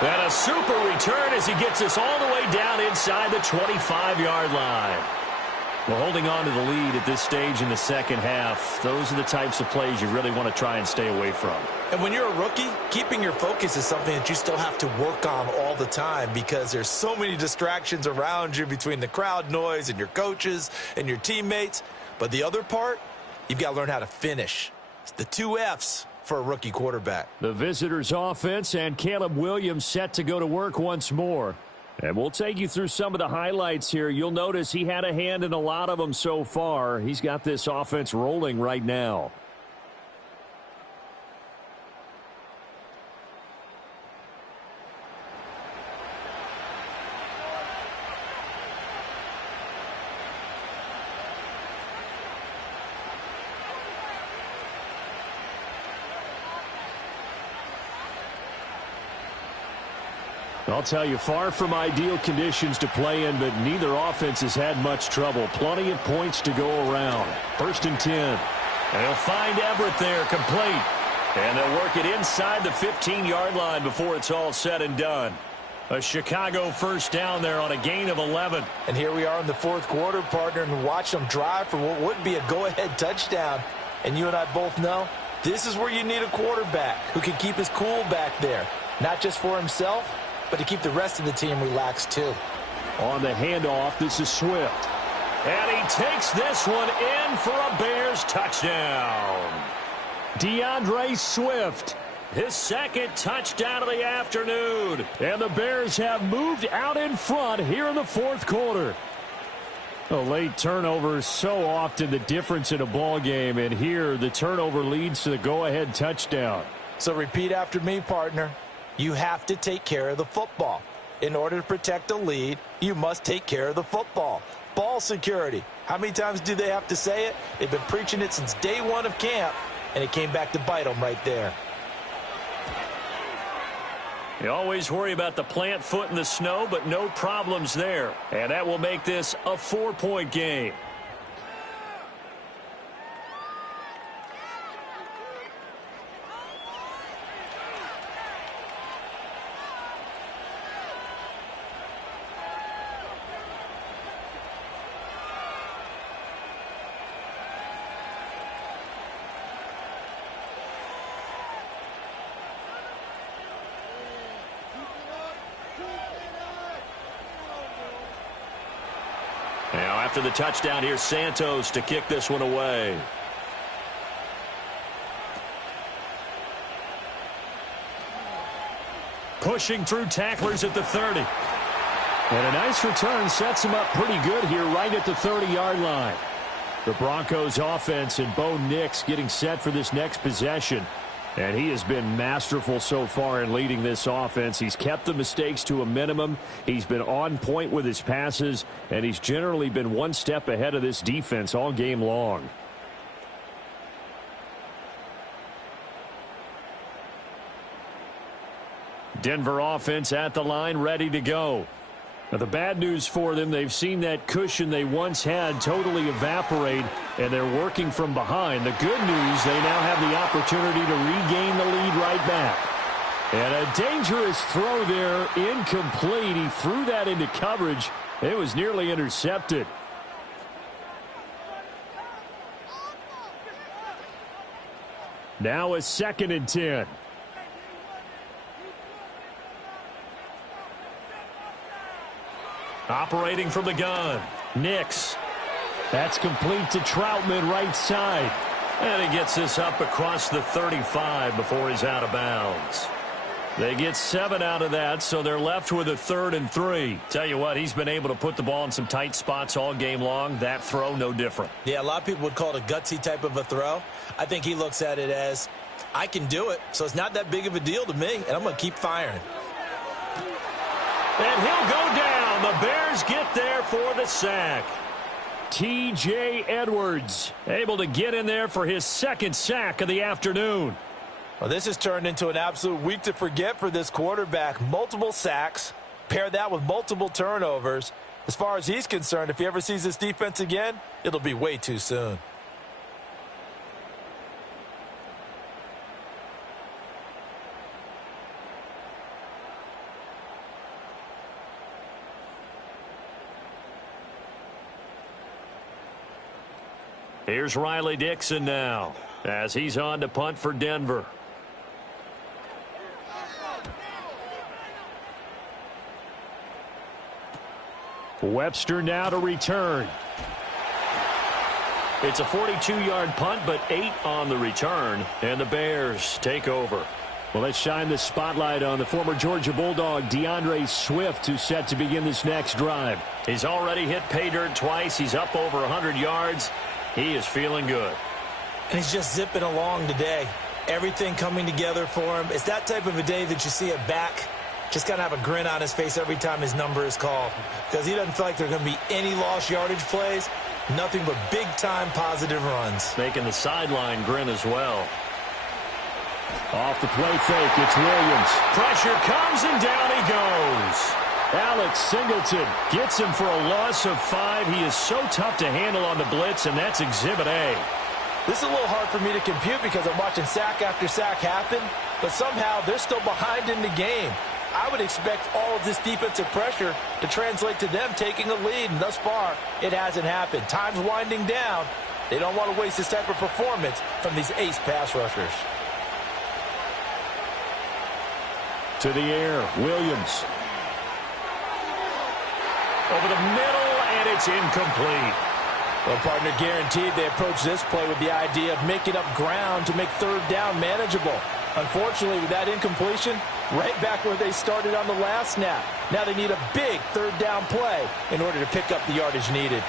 And a super return as he gets us all the way down inside the 25-yard line. Well, holding on to the lead at this stage in the second half, those are the types of plays you really want to try and stay away from. And when you're a rookie, keeping your focus is something that you still have to work on all the time because there's so many distractions around you between the crowd noise and your coaches and your teammates. But the other part, you've got to learn how to finish. It's the 2 F's for a rookie quarterback. The visitors' offense and Caleb Williams set to go to work once more. And we'll take you through some of the highlights here. You'll notice he had a hand in a lot of them so far. He's got this offense rolling right now. I'll tell you, far from ideal conditions to play in, but neither offense has had much trouble. Plenty of points to go around. 1st and 10. And he'll find Everett there, complete. And they'll work it inside the 15-yard line before it's all said and done. A Chicago first down there on a gain of 11. And here we are in the fourth quarter, partner, and watch them drive for what would be a go-ahead touchdown. And you and I both know this is where you need a quarterback who can keep his cool back there. Not just for himself, but to keep the rest of the team relaxed too. On the handoff, this is Swift. And he takes this one in for a Bears touchdown. DeAndre Swift, his second touchdown of the afternoon. and the Bears have moved out in front here in the fourth quarter. A late turnover is so often the difference in a ball game, and here the turnover leads to the go-ahead touchdown. So repeat after me, partner. You have to take care of the football. In order to protect the lead, you must take care of the football. Ball security. How many times do they have to say it? They've been preaching it since day one of camp, and it came back to bite them right there. You always worry about the plant foot in the snow, but no problems there. And that will make this a 4-point game. Now after the touchdown, here's Santos to kick this one away. Pushing through tacklers at the 30. And a nice return sets him up pretty good here right at the 30-yard line. The Broncos offense and Bo Nix getting set for this next possession. And he has been masterful so far in leading this offense. He's kept the mistakes to a minimum. He's been on point with his passes, and he's generally been one step ahead of this defense all game long. Denver offense at the line, ready to go. Now, the bad news for them, they've seen that cushion they once had totally evaporate, and they're working from behind. The good news, they now have the opportunity to regain the lead right back. And a dangerous throw there, incomplete. He threw that into coverage. It was nearly intercepted. Now a 2nd and 10. Operating from the gun, Nix. That's complete to Troutman right side. And he gets this up across the 35 before he's out of bounds. They get 7 out of that, so they're left with a 3rd and 3. Tell you what, he's been able to put the ball in some tight spots all game long. That throw, no different. Yeah, a lot of people would call it a gutsy type of a throw. I think he looks at it as, I can do it, so it's not that big of a deal to me, and I'm going to keep firing. And he'll go down. The Bears get there for the sack. T.J. Edwards able to get in there for his 2nd sack of the afternoon. Well, this has turned into an absolute week to forget for this quarterback. Multiple sacks, pair that with multiple turnovers. As far as he's concerned, if he ever sees this defense again, it'll be way too soon. Here's Riley Dixon now as he's on to punt for Denver. Webster now to return. It's a 42-yard punt, but 8 on the return, and the Bears take over. Well, let's shine the spotlight on the former Georgia Bulldog, DeAndre Swift, who's set to begin this next drive. He's already hit pay dirt twice. He's up over 100 yards. He is feeling good. And he's just zipping along today. Everything coming together for him. It's that type of a day that you see a back just kind of have a grin on his face every time his number is called. Because he doesn't feel like there are going to be any lost yardage plays. Nothing but big-time positive runs. Making the sideline grin as well. Off the play fake, it's Williams. Pressure comes, and down he goes. Alex Singleton gets him for a loss of 5. He is so tough to handle on the blitz, and that's Exhibit A. This is a little hard for me to compute because I'm watching sack after sack happen, but somehow they're still behind in the game. I would expect all of this defensive pressure to translate to them taking a lead, and thus far, it hasn't happened. Time's winding down. They don't want to waste this type of performance from these ace pass rushers. To the air, Williams. Over the middle, and it's incomplete. Well, partner, guaranteed they approach this play with the idea of making up ground to make third down manageable. Unfortunately, with that incompletion, right back where they started on the last snap. Now they need a big third down play in order to pick up the yardage needed.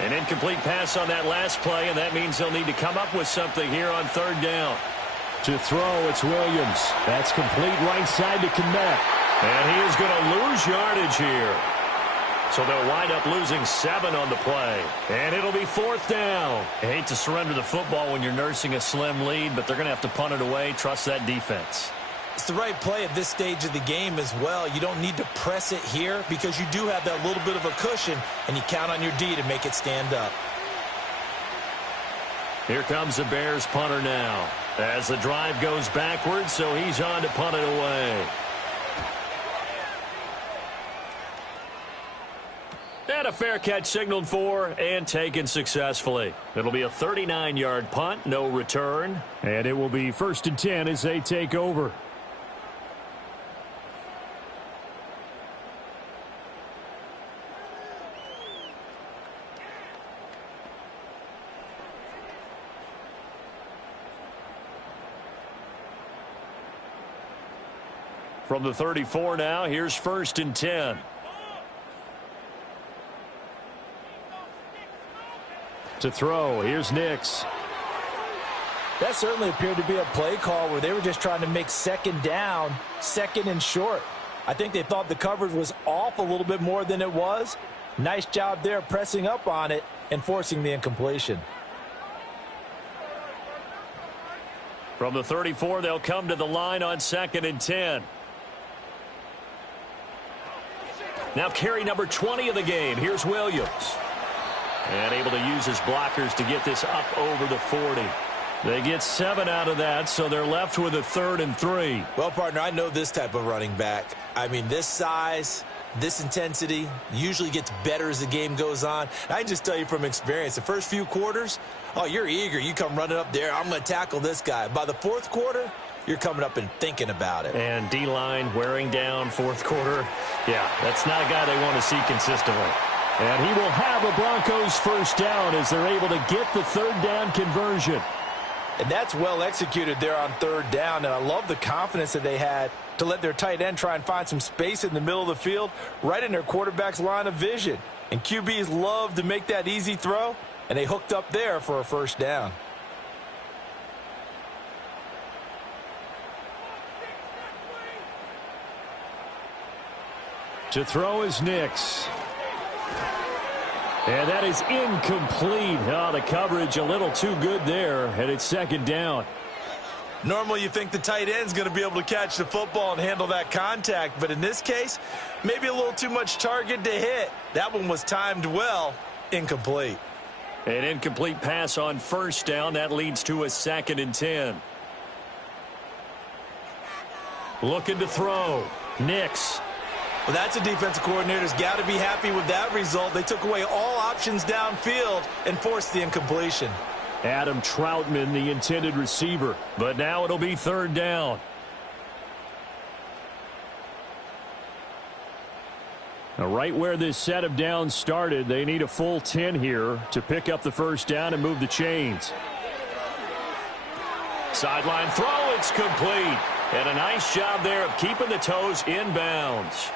An incomplete pass on that last play, and that means they'll need to come up with something here on third down. To throw, it's Williams. That's complete right side to Kmet. And he is going to lose yardage here. So they'll wind up losing 7 on the play. And it'll be fourth down. I hate to surrender the football when you're nursing a slim lead, but they're going to have to punt it away. Trust that defense. It's the right play at this stage of the game as well. You don't need to press it here because you do have that little bit of a cushion, and you count on your D to make it stand up. Here comes the Bears punter now as the drive goes backwards, so he's on to punt it away. And a fair catch signaled for and taken successfully. It'll be a 39-yard punt, no return. And it will be 1st and 10 as they take over. From the 34 now, here's 1st and 10. To throw, here's Nix. That certainly appeared to be a play call where they were just trying to make second down, second and short. I think they thought the coverage was off a little bit more than it was. Nice job there pressing up on it and forcing the incompletion. From the 34, they'll come to the line on 2nd and 10. Now carry number 20 of the game. Here's Williams. And able to use his blockers to get this up over the 40. They get 7 out of that, so they're left with a 3rd and 3. Well, partner, I know this type of running back. I mean, this size, this intensity usually gets better as the game goes on. I can just tell you from experience, the first few quarters, oh, you're eager. You come running up there, I'm going to tackle this guy. By the 4th quarter, you're coming up and thinking about it. And D-line wearing down 4th quarter. Yeah, that's not a guy they want to see consistently. And he will have a Broncos first down as they're able to get the third down conversion. And that's well executed there on third down. And I love the confidence that they had to let their tight end try and find some space in the middle of the field, right in their quarterback's line of vision. And QBs love to make that easy throw, and they hooked up there for a first down. To throw is Nix. And that is incomplete. Oh, the coverage a little too good there, and it's 2nd down. Normally you think the tight end's going to be able to catch the football and handle that contact, but in this case, maybe a little too much target to hit. That one was timed well, incomplete. An incomplete pass on first down. That leads to a 2nd and 10. Looking to throw. Nix. Well, that's a defensive coordinator's got to be happy with that result. They took away all options downfield and forced the incompletion. Adam Troutman, the intended receiver. But now it'll be 3rd down. Now, right where this set of downs started, they need a full 10 here to pick up the first down and move the chains. Sideline throw, it's complete. And a nice job there of keeping the toes inbounds.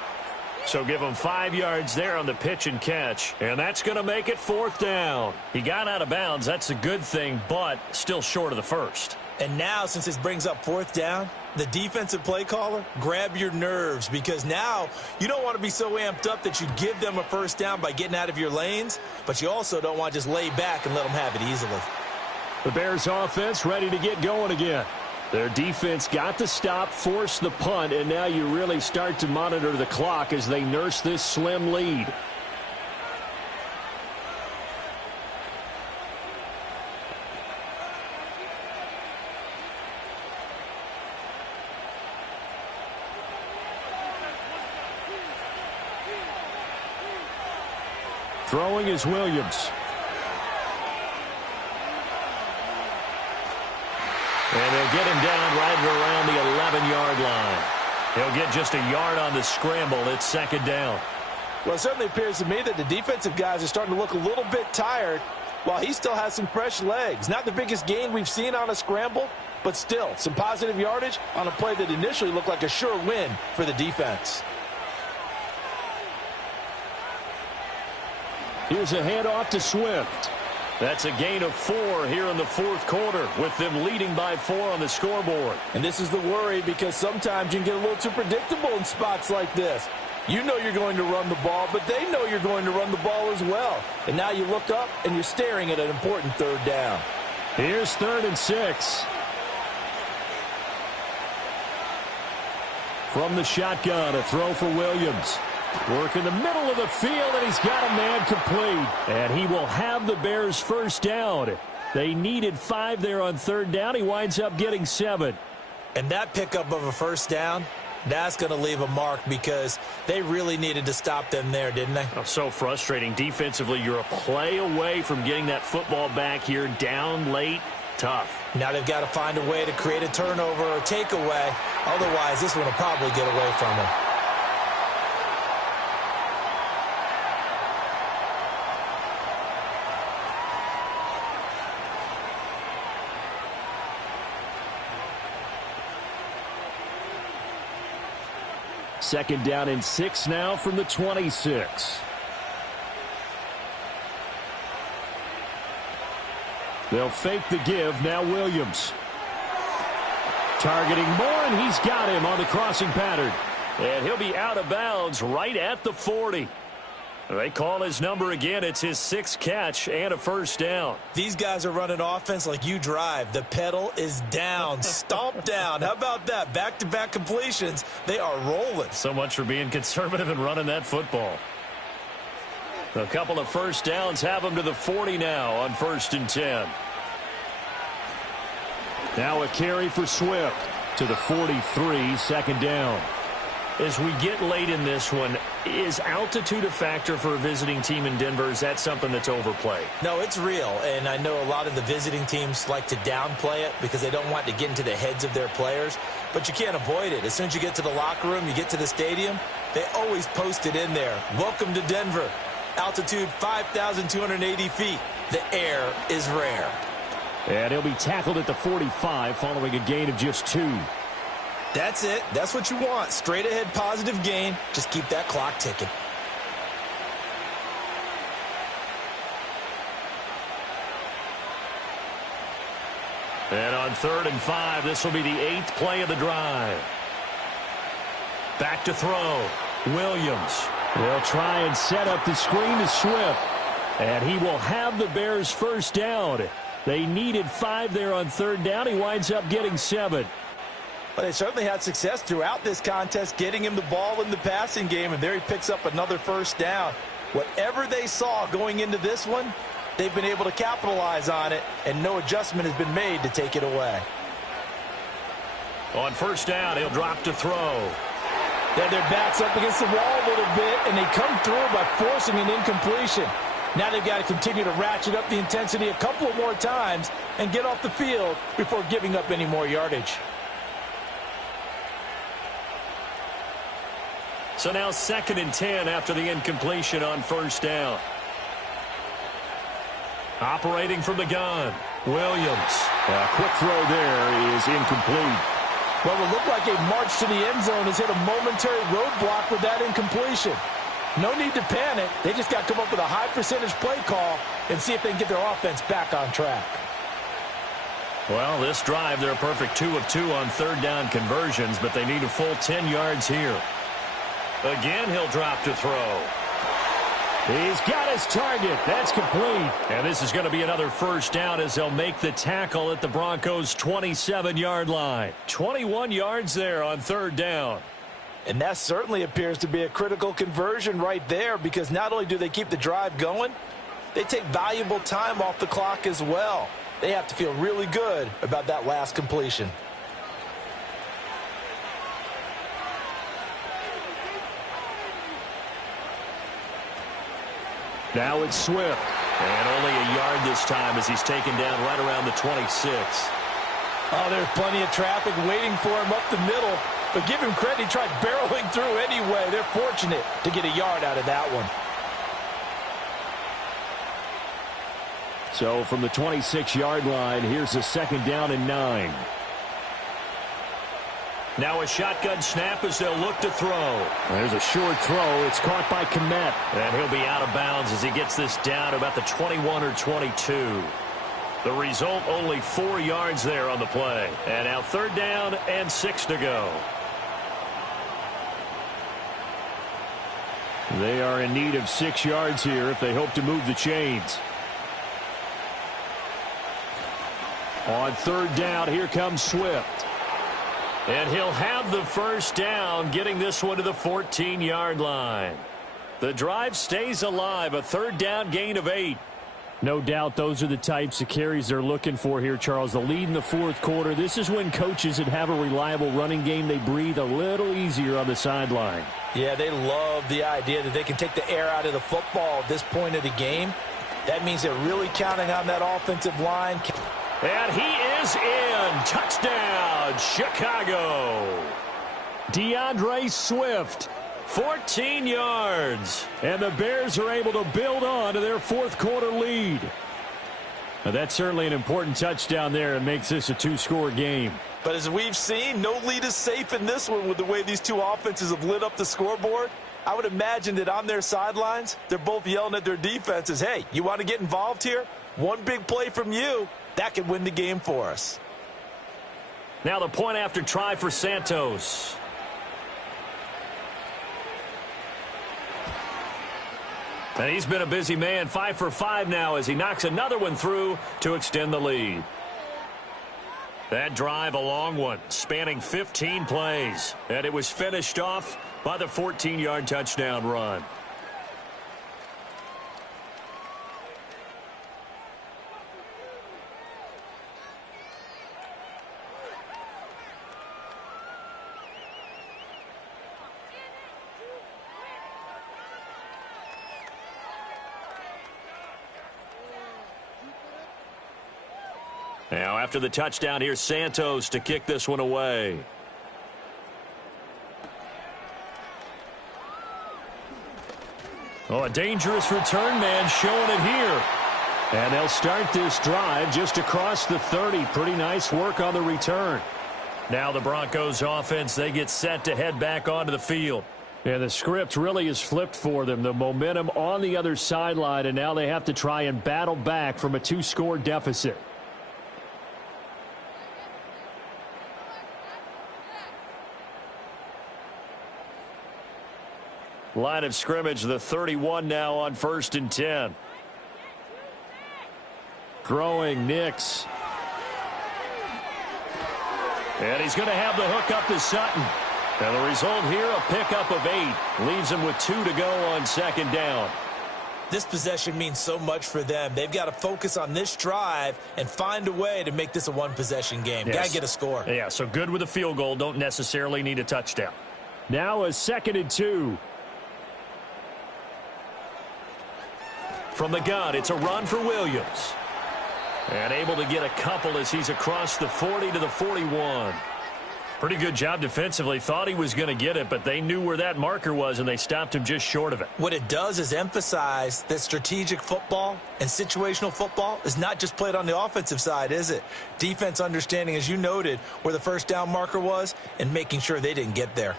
So give him 5 yards there on the pitch and catch. And that's going to make it 4th down. He got out of bounds. That's a good thing, but still short of the first. And now, since this brings up 4th down, the defensive play caller, grab your nerves, because now you don't want to be so amped up that you give them a first down by getting out of your lanes, but you also don't want to just lay back and let them have it easily. The Bears offense ready to get going again. Their defense got the stop, forced the punt, and now you really start to monitor the clock as they nurse this slim lead. Throwing is Williams. And they'll get him down right around the 11-yard line. He'll get just a yard on the scramble. It's second down. Well, it certainly appears to me that the defensive guys are starting to look a little bit tired while he still has some fresh legs. Not the biggest gain we've seen on a scramble, but still some positive yardage on a play that initially looked like a sure win for the defense. Here's a handoff to Swift. That's a gain of 4 here in the fourth quarter, with them leading by 4 on the scoreboard. And this is the worry, because sometimes you can get a little too predictable in spots like this. You know you're going to run the ball, but they know you're going to run the ball as well. And now you look up and you're staring at an important third down. Here's 3rd and 6. From the shotgun, a throw for Williams. Work in the middle of the field, and he's got a man complete. And he will have the Bears first down. They needed 5 there on third down. He winds up getting 7. And that pickup of a first down, that's going to leave a mark, because they really needed to stop them there, didn't they? Oh, so frustrating. Defensively, you're a play away from getting that football back here, down late. Tough. Now they've got to find a way to create a turnover or takeaway. Otherwise, this one will probably get away from them. Second down and 6 now from the 26. They'll fake the give. Now Williams. Targeting Moore, and he's got him on the crossing pattern. And he'll be out of bounds right at the 40. They call his number again. It's his 6th catch and a first down. These guys are running offense like you drive. The pedal is down. Stomp down. How about that? Back-to-back completions. They are rolling. So much for being conservative and running that football. A couple of first downs have them to the 40 now on 1st and 10. Now a carry for Swift to the 43, second down. As we get late in this one, is altitude a factor for a visiting team in Denver? Is that something that's overplayed? No, it's real, and I know a lot of the visiting teams like to downplay it because they don't want to get into the heads of their players, but you can't avoid it. As soon as you get to the locker room, you get to the stadium, they always post it in there. Welcome to Denver. Altitude 5,280 feet. The air is rare. And he'll be tackled at the 45 following a gain of just 2. That's it. That's what you want. Straight ahead positive gain. Just keep that clock ticking. And on 3rd and 5, this will be the 8th play of the drive. Back to throw. Williams. They'll try and set up the screen to Swift. And he will have the Bears first down. They needed 5 there on third down. He winds up getting 7. Well, they certainly had success throughout this contest, getting him the ball in the passing game, and there he picks up another first down. Whatever they saw going into this one, they've been able to capitalize on it, and no adjustment has been made to take it away. On first down, he'll drop to throw. Then their backs up against the wall a little bit, and they come through by forcing an incompletion. Now they've got to continue to ratchet up the intensity a couple more times and get off the field before giving up any more yardage. So now 2nd and 10 after the incompletion on first down. Operating from the gun, Williams. A quick throw there is incomplete. What will look like a march to the end zone has hit a momentary roadblock with that incompletion. No need to panic. They just got to come up with a high percentage play call and see if they can get their offense back on track. Well, this drive, they're a perfect 2 of 2 on third down conversions, but they need a full 10 yards here. Again, he'll drop to throw. He's got his target. That's complete. And this is going to be another first down as they'll make the tackle at the Broncos' 27-yard line. 21 yards there on third down. And that certainly appears to be a critical conversion right there, because not only do they keep the drive going, they take valuable time off the clock as well. They have to feel really good about that last completion. Now it's Swift. And only a yard this time as he's taken down right around the 26. Oh, there's plenty of traffic waiting for him up the middle. But give him credit, he tried barreling through anyway. They're fortunate to get a yard out of that one. So from the 26-yard line, here's a 2nd down and 9. Now a shotgun snap as they'll look to throw. There's a short throw. It's caught by Kmet. And he'll be out of bounds as he gets this down to about the 21 or 22. The result, only 4 yards there on the play. And now 3rd down and 6 to go. They are in need of 6 yards here if they hope to move the chains. On 3rd down, here comes Swift. And he'll have the 1st down, getting this one to the 14-yard line. The drive stays alive, a 3rd down gain of 8. No doubt those are the types of carries they're looking for here, Charles. The lead in the 4th quarter. This is when coaches that have a reliable running game, they breathe a little easier on the sideline. Yeah, they love the idea that they can take the air out of the football at this point of the game. That means they're really counting on that offensive line. And he is in. Touchdown, Chicago. DeAndre Swift. 14 yards. And the Bears are able to build on to their 4th quarter lead. Now, that's certainly an important touchdown there. It makes this a 2-score game. But as we've seen, no lead is safe in this one with the way these two offenses have lit up the scoreboard. I would imagine that on their sidelines, they're both yelling at their defenses, hey, you want to get involved here? One big play from you, that could win the game for us. Now the point after try for Santos. And he's been a busy man, 5 for 5 now as he knocks another one through to extend the lead. That drive, a long one, spanning 15 plays. And it was finished off by the 14-yard touchdown run. Now, after the touchdown, here's Santos to kick this one away. Oh, a dangerous return man showing it here. And they'll start this drive just across the 30. Pretty nice work on the return. Now the Broncos offense, they get set to head back onto the field. Yeah, the script really is flipped for them. The momentum on the other sideline, and now they have to try and battle back from a 2-score deficit. Line of scrimmage, the 31 now on 1st and 10. Throwing Nix. And he's going to have the hook up to Sutton. And the result here, a pickup of 8. Leaves him with 2 to go on 2nd down. This possession means so much for them. They've got to focus on this drive and find a way to make this a one-possession game. Yes. Got to get a score. Yeah, so good with a field goal. Don't necessarily need a touchdown. Now a 2nd and 2. From the gun, it's a run for Williams. And able to get a couple as he's across the 40 to the 41. Pretty good job defensively. Thought he was going to get it, but they knew where that marker was, and they stopped him just short of it. What it does is emphasize that strategic football and situational football is not just played on the offensive side, is it? Defense understanding, as you noted, where the 1st down marker was and making sure they didn't get there.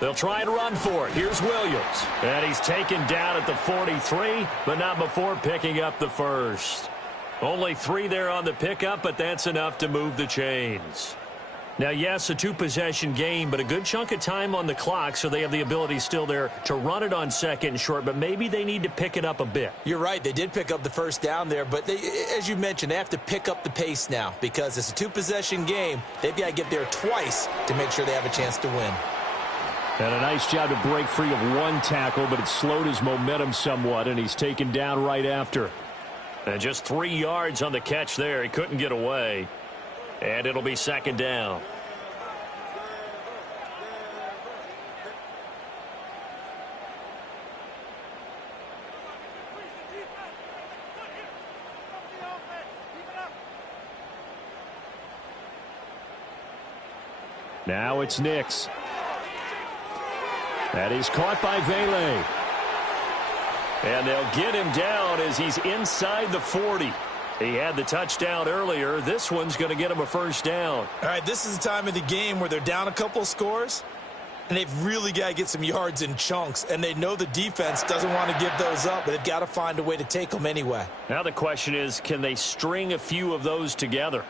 They'll try and run for it. Here's Williams. And he's taken down at the 43, but not before picking up the 1st. Only 3 there on the pickup, but that's enough to move the chains. Now, yes, a 2-possession game, but a good chunk of time on the clock, so they have the ability still there to run it on 2nd and short, but maybe they need to pick it up a bit. You're right. They did pick up the 1st down there, but they, as you mentioned, they have to pick up the pace now because it's a 2-possession game. They've got to get there twice to make sure they have a chance to win. And a nice job to break free of 1 tackle, but it slowed his momentum somewhat, and he's taken down right after. And just 3 yards on the catch there. He couldn't get away. And it'll be 2nd down. Now it's Nix. That is caught by Vele. And they'll get him down as he's inside the 40. He had the touchdown earlier. This one's going to get him a first down. All right, this is the time of the game where they're down a couple of scores, and they've really got to get some yards in chunks, and they know the defense doesn't want to give those up, but they've got to find a way to take them anyway. Now the question is, can they string a few of those together?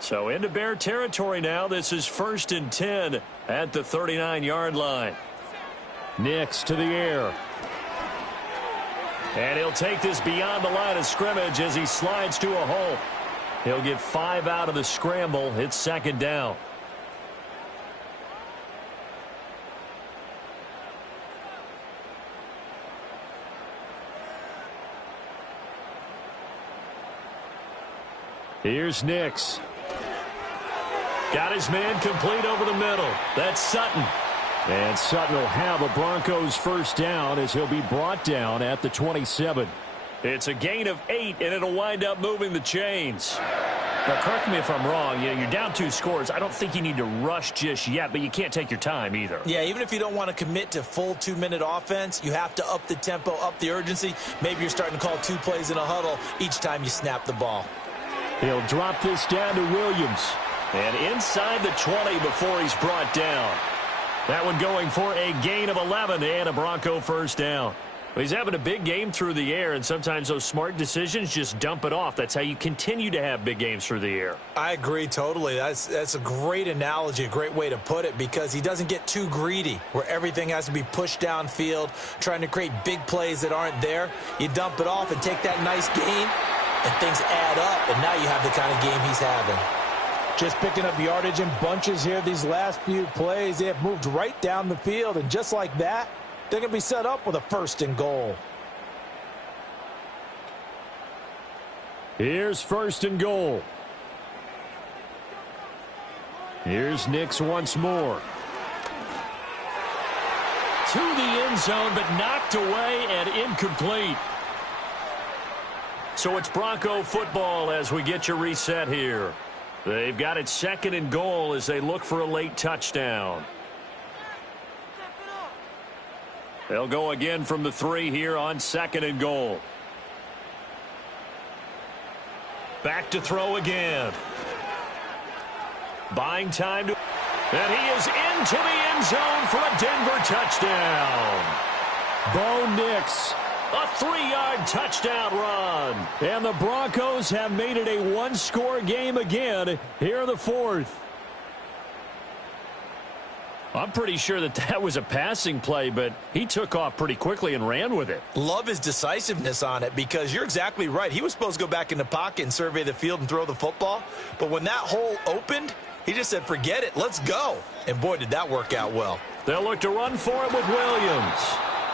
So into Bear territory now. This is 1st and 10 at the 39-yard line. Nix to the air. And he'll take this beyond the line of scrimmage as he slides to a hole. He'll get 5 out of the scramble. It's 2nd down. Here's Nix. Got his man complete over the middle. That's Sutton. And Sutton will have a Broncos first down as he'll be brought down at the 27. It's a gain of 8, and it'll wind up moving the chains. Now, correct me if I'm wrong. You're down 2 scores. I don't think you need to rush just yet, but you can't take your time either. Yeah, even if you don't want to commit to full 2-minute offense, you have to up the tempo, up the urgency. Maybe you're starting to call 2 plays in a huddle each time you snap the ball. He'll drop this down to Williams. And inside the 20 before he's brought down. That one going for a gain of 11 and a Bronco first down. Well, he's having a big game through the air, and sometimes those smart decisions just dump it off. That's how you continue to have big games through the air. I agree totally. That's a great analogy, a great way to put it, because he doesn't get too greedy where everything has to be pushed downfield, trying to create big plays that aren't there. You dump it off and take that nice gain, and things add up, and now you have the kind of game he's having. Just picking up yardage in bunches here these last few plays. They have moved right down the field, and just like that, they're going to be set up with a 1st and goal. Here's 1st and goal. Here's Nix once more. To the end zone, but knocked away and incomplete. So it's Bronco football as we get your reset here. They've got it 2nd and goal as they look for a late touchdown. They'll go again from the 3 here on 2nd and goal. Back to throw again. Buying time to... And he is into the end zone for a Denver touchdown. Bo Nix. A 3-yard touchdown run. And the Broncos have made it a 1-score game again here in the 4th. I'm pretty sure that was a passing play, but he took off pretty quickly and ran with it. Love his decisiveness on it, because you're exactly right. He was supposed to go back in the pocket and survey the field and throw the football. But when that hole opened, he just said, forget it, let's go. And boy, did that work out well. They'll look to run for it with Williams.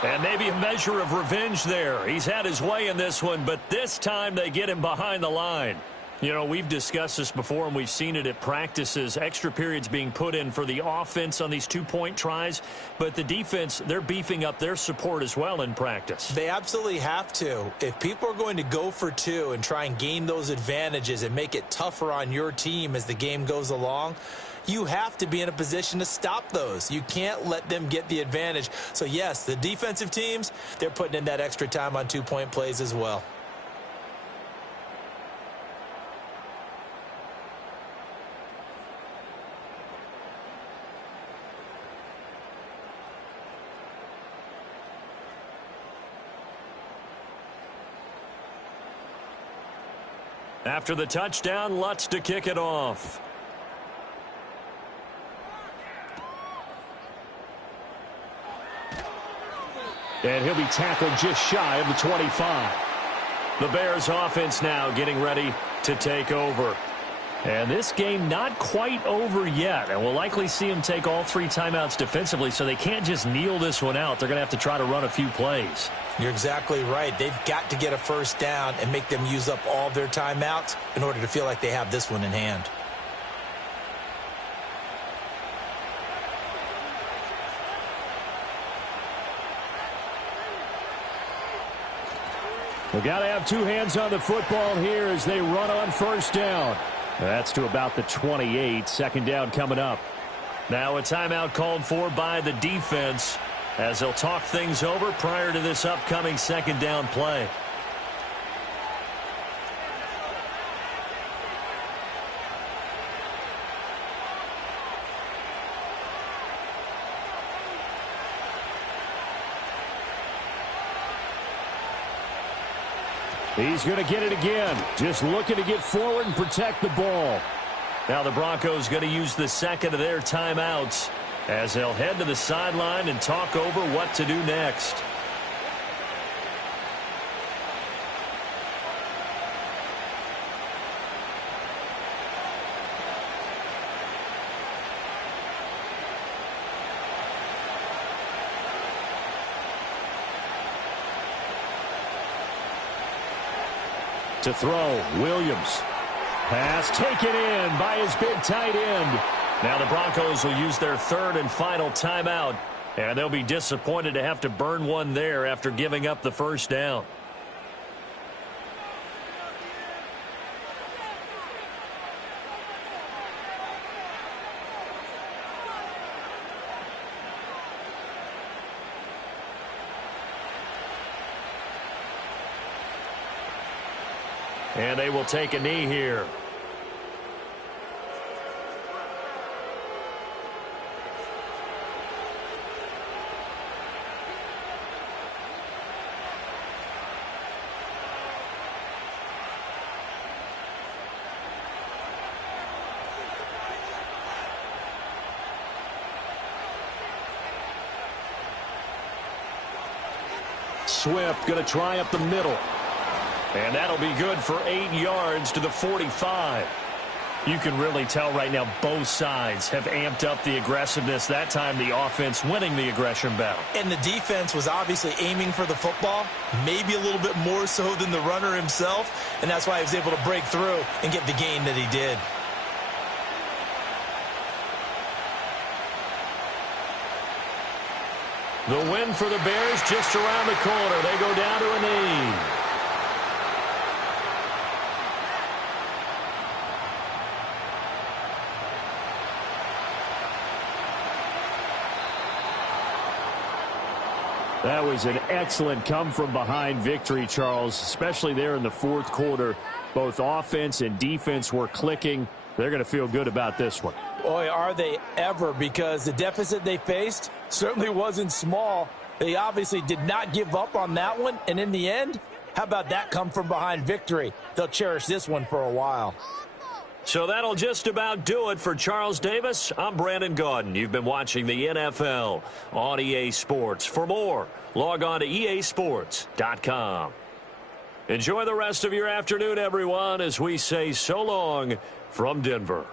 And maybe a measure of revenge there. He's had his way in this one, but this time they get him behind the line. You know, we've discussed this before, and we've seen it at practices. Extra periods being put in for the offense on these 2-point tries. But the defense, they're beefing up their support as well in practice. They absolutely have to. If people are going to go for 2 and try and gain those advantages and make it tougher on your team as the game goes along, you have to be in a position to stop those. You can't let them get the advantage. So, yes, the defensive teams, they're putting in that extra time on 2-point plays as well. After the touchdown, Lutz to kick it off. And he'll be tackled just shy of the 25. The Bears offense now getting ready to take over. And this game not quite over yet. And we'll likely see them take all 3 timeouts defensively, so they can't just kneel this one out. They're going to have to try to run a few plays. You're exactly right. They've got to get a first down and make them use up all their timeouts in order to feel like they have this one in hand. We've got to have 2 hands on the football here as they run on first down. That's to about the 28. Second down coming up. Now a timeout called for by the defense as they'll talk things over prior to this upcoming second down play. He's going to get it again. Just looking to get forward and protect the ball. Now the Broncos going to use the second of their timeouts as they'll head to the sideline and talk over what to do next. To throw, Williams. Pass taken in by his big tight end. Now the Broncos will use their third and final timeout, and they'll be disappointed to have to burn one there after giving up the first down. And they will take a knee here. Swift going to try up the middle. And that'll be good for 8 yards to the 45. You can really tell right now both sides have amped up the aggressiveness. That time the offense winning the aggression battle. And the defense was obviously aiming for the football, maybe a little bit more so than the runner himself, and that's why he was able to break through and get the gain that he did. The win for the Bears just around the corner. They go down to a knee. That was an excellent come-from-behind victory, Charles, especially there in the fourth quarter. Both offense and defense were clicking. They're going to feel good about this one. Boy, are they ever, because the deficit they faced certainly wasn't small. They obviously did not give up on that one, and in the end, how about that come-from-behind victory? They'll cherish this one for a while. So that'll just about do it for Charles Davis. I'm Brandon Gaudin. You've been watching the NFL on EA Sports. For more, log on to easports.com. Enjoy the rest of your afternoon, everyone, as we say so long from Denver.